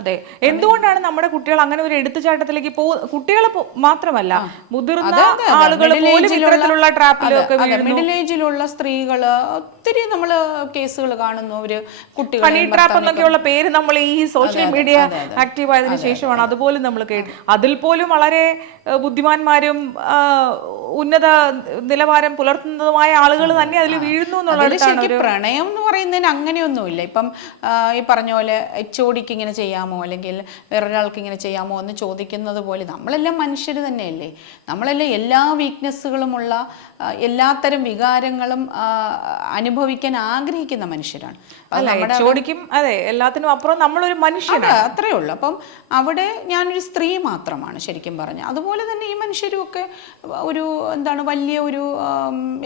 അതെ, എന്തുകൊണ്ടാണ് നമ്മുടെ കുട്ടികൾ അങ്ങനെ ഒരു എടുത്തുചാട്ടത്തിലേക്ക് കുട്ടികൾ മാത്രമല്ല മുതിർന്ന ആളുകൾ പോലും ഇത്തരത്തിലുള്ള ട്രാപ്പിലൊക്കെ മിഡിൽ ഏജിലുള്ള സ്ത്രീകള് ഒത്തിരി നമ്മൾ കേസുകൾ കാണുന്നു. ഹണി ട്രാപ്പ് എന്നൊക്കെയുള്ള പേര് നമ്മൾ ഈ സോഷ്യൽ മീഡിയ ആക്റ്റീവ് ആയതിനു ശേഷമാണ് അതുപോലും നമ്മൾ കേട്ടു. അതിൽ പോലും വളരെ ബുദ്ധിമാന്മാരും ഉന്നത നിലവാരം പുലർത്തുന്നതുമായ ആളുകൾ തന്നെ അതിൽ വീഴുന്നു എന്നുള്ളത്. പ്രണയം എന്ന് പറയുന്നതിന് അങ്ങനെയൊന്നുമില്ല. ഇപ്പം ഈ പറഞ്ഞ പോലെ HOD ഇങ്ങനെ ചെയ്യാമോ അല്ലെങ്കിൽ വേറൊരാൾക്ക് ഇങ്ങനെ ചെയ്യാമോ എന്ന് ചോദിക്കുന്നത് പോലെ നമ്മളെല്ലാം മനുഷ്യർ തന്നെയല്ലേ. നമ്മളെല്ലാം എല്ലാ വീക്ക്നെസ്സുകളുമുള്ള എല്ലാത്തരം വികാരങ്ങളും അനുഭവിക്കാൻ ആഗ്രഹിക്കുന്ന മനുഷ്യരാണ്. അതെ, എല്ലാത്തിനും അപ്പുറം നമ്മളൊരു മനുഷ്യനാണ്, അത്രയേ ഉള്ളൂ. അപ്പം അവിടെ ഞാനൊരു സ്ത്രീ മാത്രമാണ് ശരിക്കും പറഞ്ഞാൽ. അതുപോലെ തന്നെ ഈ മനുഷ്യരും ഒക്കെ ഒരു വലിയ ഒരു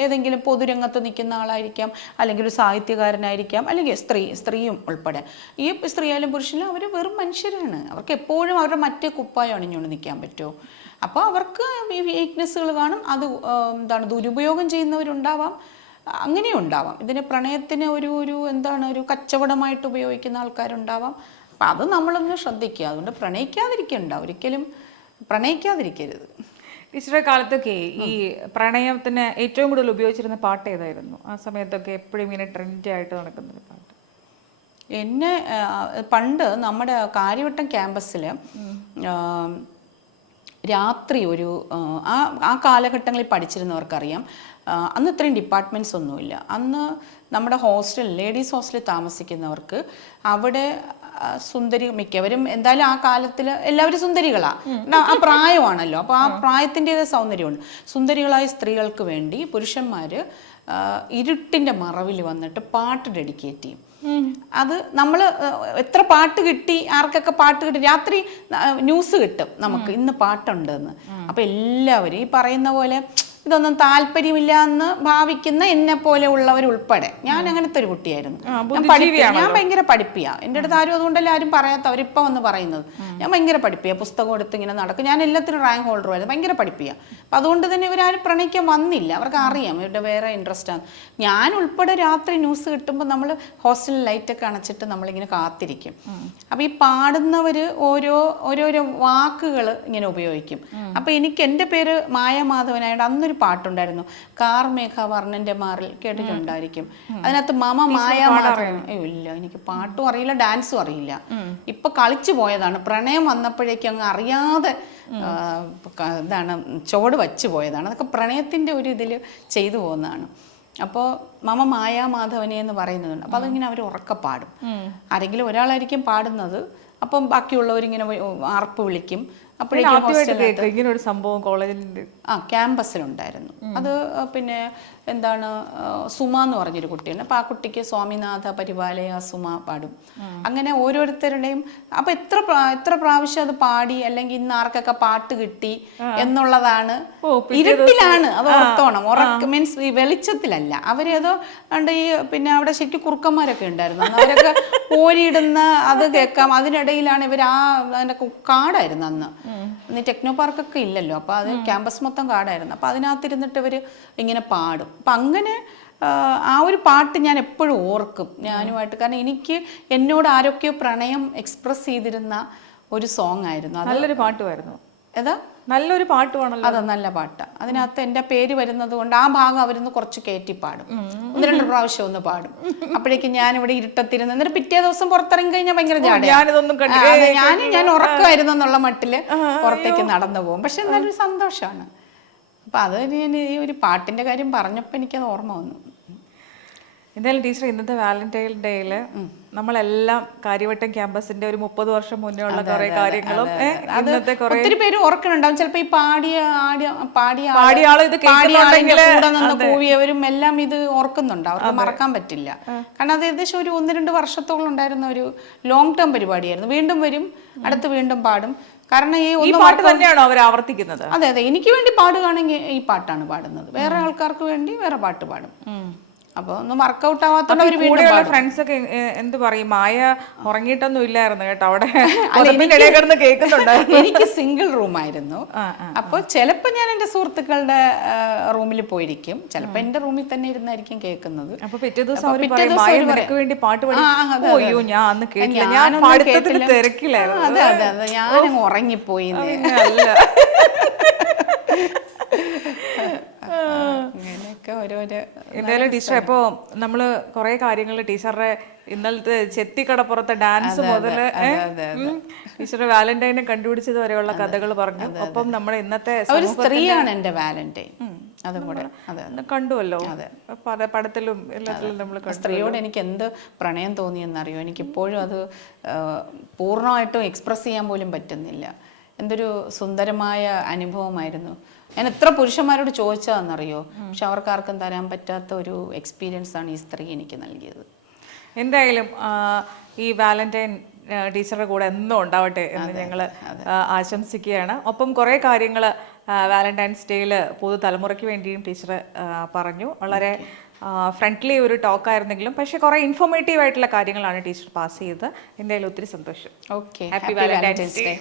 ഏതെങ്കിലും പൊതുരംഗത്ത് നിൽക്കുന്ന ആളായിരിക്കാം, അല്ലെങ്കിൽ ഒരു സാഹിത്യകാരനായിരിക്കാം, അല്ലെങ്കിൽ സ്ത്രീയും ഉൾപ്പെടെ. ഈ സ്ത്രീയായാലും പുരുഷനും അവർ വെറും മനുഷ്യരാണ്. അവർക്ക് എപ്പോഴും അവരുടെ മറ്റേ കുപ്പായം അണിഞ്ഞുകൊണ്ട് നിൽക്കാൻ പറ്റുമോ? അപ്പോൾ അവർക്ക് ഈ വീക്ക്നെസ്സുകൾ കാണും. അത് ദുരുപയോഗം ചെയ്യുന്നവരുണ്ടാവാം, അങ്ങനെയും ഉണ്ടാവാം. ഇതിനെ പ്രണയത്തിന് ഒരു കച്ചവടമായിട്ട് ഉപയോഗിക്കുന്ന ആൾക്കാരുണ്ടാവാം. അപ്പം അത് നമ്മളൊന്ന് ശ്രദ്ധിക്കുക. അതുകൊണ്ട് ഒരിക്കലും പ്രണയിക്കാതിരിക്കരുത്. ടീച്ചറുടെ കാലത്തൊക്കെ ഈ പ്രണയത്തിന് ഏറ്റവും കൂടുതൽ ഉപയോഗിച്ചിരുന്ന പാട്ട് ഏതായിരുന്നു ആ സമയത്തൊക്കെ? എപ്പോഴും ഇങ്ങനെ ട്രെൻഡ് ആയിട്ട് നടക്കുന്ന ഒരു പാട്ട്. എന്നെ പണ്ട് നമ്മുടെ കാര്യവട്ടം ക്യാമ്പസിൽ രാത്രി ഒരു ആ കാലഘട്ടങ്ങളിൽ പഠിച്ചിരുന്നവർക്കറിയാം, അന്ന് ഇത്രയും ഡിപ്പാർട്ട്മെൻറ്റ്സ് ഒന്നുമില്ല. അന്ന് നമ്മുടെ ലേഡീസ് ഹോസ്റ്റലിൽ താമസിക്കുന്നവർക്ക് അവിടെ സുന്ദരി മിക്കവരും എന്തായാലും ആ കാലത്തിൽ എല്ലാവരും സുന്ദരികളാണ്, ആ പ്രായമാണല്ലോ. അപ്പോൾ ആ പ്രായത്തിൻ്റെതായ സൗന്ദര്യമുണ്ട്. സുന്ദരികളായ സ്ത്രീകൾക്ക് വേണ്ടി പുരുഷന്മാർ ഇരുട്ടിൻ്റെ മറവിൽ വന്നിട്ട് പാട്ട് ഡെഡിക്കേറ്റ് ചെയ്യും. അത് നമ്മൾ എത്ര പാട്ട് കിട്ടി, ആർക്കൊക്കെ പാട്ട് കിട്ടി, രാത്രി ന്യൂസ് കിട്ടും നമുക്ക് ഇന്ന് പാട്ടുണ്ടെന്ന്. അപ്പം എല്ലാവരും ഈ പറയുന്ന പോലെ ഇതൊന്നും താല്പര്യമില്ല എന്ന് ഭാവിക്കുന്ന എന്നെ പോലെ ഉള്ളവരുൾപ്പെടെ, ഞാൻ അങ്ങനത്തെ ഒരു കുട്ടിയായിരുന്നു. ഞാൻ ഭയങ്കര പഠിപ്പിയാ. എൻ്റെ അടുത്ത് ആരും അതുകൊണ്ടല്ലേ ആരും പറയാത്ത, അവരിപ്പം വന്ന് പറയുന്നത്. ഞാൻ ഭയങ്കര പഠിപ്പിയാ, പുസ്തകം എടുത്ത് ഇങ്ങനെ നടക്കും. ഞാൻ എല്ലാത്തിനും റാങ്ക് ഹോൾഡറുമായിരുന്നു, ഭയങ്കര പഠിപ്പിയാ. അപ്പം അതുകൊണ്ട് തന്നെ ഇവരാരും പ്രണയിക്കാൻ വന്നില്ല, അവർക്ക് അറിയാം ഇവരുടെ വേറെ ഇൻട്രസ്റ്റ് ആണ്. ഞാൻ ഉൾപ്പെടെ രാത്രി ന്യൂസ് കിട്ടുമ്പോൾ നമ്മൾ ഹോസ്റ്റലിൽ ലൈറ്റൊക്കെ അണച്ചിട്ട് നമ്മളിങ്ങനെ കാത്തിരിക്കും. അപ്പം ഈ പാടുന്നവർ ഓരോരോ വാക്കുകൾ ഇങ്ങനെ ഉപയോഗിക്കും. അപ്പം എനിക്ക് എൻ്റെ പേര് മായാമാധവനായതുകൊണ്ട് അന്നൊരു പാട്ടുണ്ടായിരുന്നു, കാർമേഘ വർണ്ണന്റെ മാറിൽ, കേട്ടിട്ടുണ്ടായിരിക്കും. അതിനകത്ത് മമ മായാമാധവൻ. ഇല്ല, എനിക്ക് പാട്ടും അറിയില്ല, ഡാൻസും അറിയില്ല. ഇപ്പൊ കളിച്ചു പോയതാണ്, പ്രണയം വന്നപ്പോഴേക്കും അങ്ങ് അറിയാതെ എന്താണ് ചുവട് വച്ചു പോയതാണ്. അതൊക്കെ പ്രണയത്തിന്റെ ഒരു ഇതിൽ ചെയ്തു പോകുന്നതാണ്. അപ്പോൾ മമ മായാമാധവനെ എന്ന് പറയുന്നതുണ്ട്. അപ്പോൾ അതിങ്ങനെ അവർ ഉറക്കെ പാടും. ആരെങ്കിലും ഒരാളായിരിക്കും പാടുന്നത്, അപ്പം ബാക്കിയുള്ളവരിങ്ങനെ ആർപ്പ് വിളിക്കും. അപ്പോഴേക്കും ഇങ്ങനെ ഒരു സംഭവം കോളേജിൽ ക്യാമ്പസിലുണ്ടായിരുന്നു. അത് പിന്നെ എന്താണ്, സുമ എന്ന് പറഞ്ഞൊരു കുട്ടിയുണ്ട്. അപ്പോൾ ആ കുട്ടിക്ക് സ്വാമിനാഥ പരിപാലയ സുമ പാടും. അങ്ങനെ ഓരോരുത്തരുടെയും അപ്പം എത്ര പ്രാവശ്യം അത് പാടി, അല്ലെങ്കിൽ ഇന്ന് ആർക്കൊക്കെ പാട്ട് കിട്ടി എന്നുള്ളതാണ്. ഇരുട്ടിലാണ് അത്, ഓർത്തോണം. മീൻസ് ഈ വെളിച്ചത്തിലല്ല. അവരേതോ ഉണ്ട് ഈ പിന്നെ അവിടെ ശരിക്കും കുറുക്കന്മാരൊക്കെ ഉണ്ടായിരുന്നു, അവരൊക്കെ ഓരിയിടുന്ന അത് കേൾക്കാം. അതിനിടയിലാണ് ഇവർ അതിൻ്റെ കാടായിരുന്നു അന്ന് ടെക്നോ പാർക്കൊക്കെ ഇല്ലല്ലോ. അപ്പോൾ അത് ക്യാമ്പസ് മൊത്തം കാടായിരുന്നു. അപ്പോൾ അതിനകത്തിരുന്നിട്ട് ഇവർ ഇങ്ങനെ പാടും. അപ്പം അങ്ങനെ ആ ഒരു പാട്ട് ഞാൻ എപ്പോഴും ഓർക്കും ഞാനുമായിട്ട്. കാരണം എനിക്ക് എന്നോട് ആരൊക്കെയോ പ്രണയം എക്സ്പ്രസ് ചെയ്തിരുന്ന ഒരു സോങ് ആയിരുന്നു. നല്ലൊരു പാട്ടുമായിരുന്നു. ഏതാ? നല്ലൊരു പാട്ടുമാണല്ലോ. അതെ, നല്ല പാട്ടാണ്. അതിനകത്ത് എൻ്റെ പേര് വരുന്നത് കൊണ്ട് ആ ഭാഗം അവരൊന്ന് കുറച്ച് കയറ്റി പാടും, 1-2 പ്രാവശ്യം ഒന്ന് പാടും. അപ്പോഴേക്കും ഞാൻ ഇവിടെ ഇരുട്ടത്തിരുന്ന്, എന്നിട്ട് പിറ്റേ ദിവസം പുറത്തിറങ്ങി കഴിഞ്ഞാൽ ഭയങ്കര ഞാൻ ഉറക്കമായിരുന്നു എന്നുള്ള മട്ടില് പുറത്തേക്ക് നടന്നു പോകും. പക്ഷെ നല്ലൊരു സന്തോഷമാണ്. അപ്പൊ അത് ഞാൻ ഈ ഒരു പാട്ടിന്റെ കാര്യം പറഞ്ഞപ്പോൾ എനിക്കത് ഓർമ്മ വന്നു. എന്തായാലും ടീച്ചർ, ഇന്നത്തെ വാലന്റൈൻ ഡേയില് നമ്മളെല്ലാം കാര്യവട്ടം ക്യാമ്പസിന്റെ ഒരു 30 വർഷം മുന്നേ ഉള്ള കുറെ കാര്യങ്ങളും ഒത്തിരി പേര് ഓർക്കുന്നുണ്ടാവും. ചിലപ്പോ ഈ പാടിയ കൂവിയവരും എല്ലാം ഇത് ഓർക്കുന്നുണ്ട്. അവർക്ക് മറക്കാൻ പറ്റില്ല. കാരണം അത് ഏകദേശം ഒരു 1-2 വർഷത്തോളം ഉണ്ടായിരുന്ന ഒരു ലോങ് ടേം പരിപാടിയായിരുന്നു. വീണ്ടും വരും, അടുത്ത് വീണ്ടും പാടും. കാരണം ഈ പാട്ട് തന്നെയാണോ അവർ ആവർത്തിക്കുന്നത്? അതെ, എനിക്ക് വേണ്ടി പാടുകയാണെങ്കിൽ ഈ പാട്ടാണ് പാടുന്നത്, വേറെ ആൾക്കാർക്ക് വേണ്ടി വേറെ പാട്ട് പാടും. അപ്പൊ ഒന്നും വർക്കൗട്ട് ആവാത്തോണ്ട് ഫ്രണ്ട്സ് ഒക്കെ എന്ത് പറയും, മായ ഉറങ്ങിയിട്ടൊന്നും ഇല്ലായിരുന്നു കേട്ടോ അവിടെ കേൾക്കുന്നുണ്ടായിരുന്നു. എനിക്ക് സിംഗിൾ റൂം ആയിരുന്നു. അപ്പൊ ചിലപ്പോ ഞാൻ എന്റെ സുഹൃത്തുക്കളുടെ റൂമിൽ പോയിരിക്കും, ചിലപ്പോ എന്റെ റൂമിൽ തന്നെ ഇരുന്നായിരിക്കും കേൾക്കുന്നത്. അപ്പൊ പിറ്റേ ദിവസം വേണ്ടി പാട്ട് തിരക്കിലായിരുന്നു. അതെ അതെ അതെ, ഞാനും ഉറങ്ങിപ്പോയി. എന്തായാലും ടീച്ചർ, ഇപ്പോ നമ്മള് കുറെ കാര്യങ്ങൾ ടീച്ചറുടെ ഇന്നലത്തെ ചെത്തിക്കടപ്പുറത്തെ ഡാൻസ് മുതല് ടീച്ചറുടെ വാലന്റൈനെ കണ്ടുപിടിച്ചത് വരെയുള്ള കഥകൾ പറഞ്ഞു. ഒപ്പം നമ്മുടെ ഇന്നത്തെ സ്ത്രീയാണ് എന്റെ വാലന്റൈൻ, അതും കൂടെ കണ്ടുവല്ലോ. പല പടത്തിലും എല്ലാത്തിലും നമ്മൾ സ്ത്രീയോട് എനിക്ക് എന്ത് പ്രണയം തോന്നിയെന്നറിയോ? എനിക്കിപ്പോഴും അത് പൂർണ്ണമായിട്ടും എക്സ്പ്രസ് ചെയ്യാൻ പോലും പറ്റുന്നില്ല. എന്തൊരു സുന്ദരമായ അനുഭവമായിരുന്നു. ഞാൻ എത്ര പുരുഷന്മാരോട് ചോദിച്ചതെന്നറിയോ, പക്ഷെ അവർക്കാർക്കും തരാൻ പറ്റാത്ത ഒരു എക്സ്പീരിയൻസ് ആണ് ഈ സ്ത്രീ എനിക്ക് നൽകിയത്. എന്തായാലും ഈ വാലന്റൈൻ ടീച്ചറുടെ കൂടെ എന്നും ഉണ്ടാവട്ടെ എന്ന് ഞങ്ങൾ ആശംസിക്കുകയാണ്. ഒപ്പം കുറേ കാര്യങ്ങൾ വാലന്റൈൻസ് ഡേയിൽ പുതുതലമുറയ്ക്ക് വേണ്ടിയും ടീച്ചർ പറഞ്ഞു. വളരെ ഫ്രണ്ട്ലി ഒരു ടോക്കായിരുന്നെങ്കിലും പക്ഷെ കുറേ ഇൻഫോർമേറ്റീവ് ആയിട്ടുള്ള കാര്യങ്ങളാണ് ടീച്ചർ പാസ് ചെയ്തത്. എന്തായാലും ഒത്തിരി സന്തോഷം. Okay, happy Valentine's day.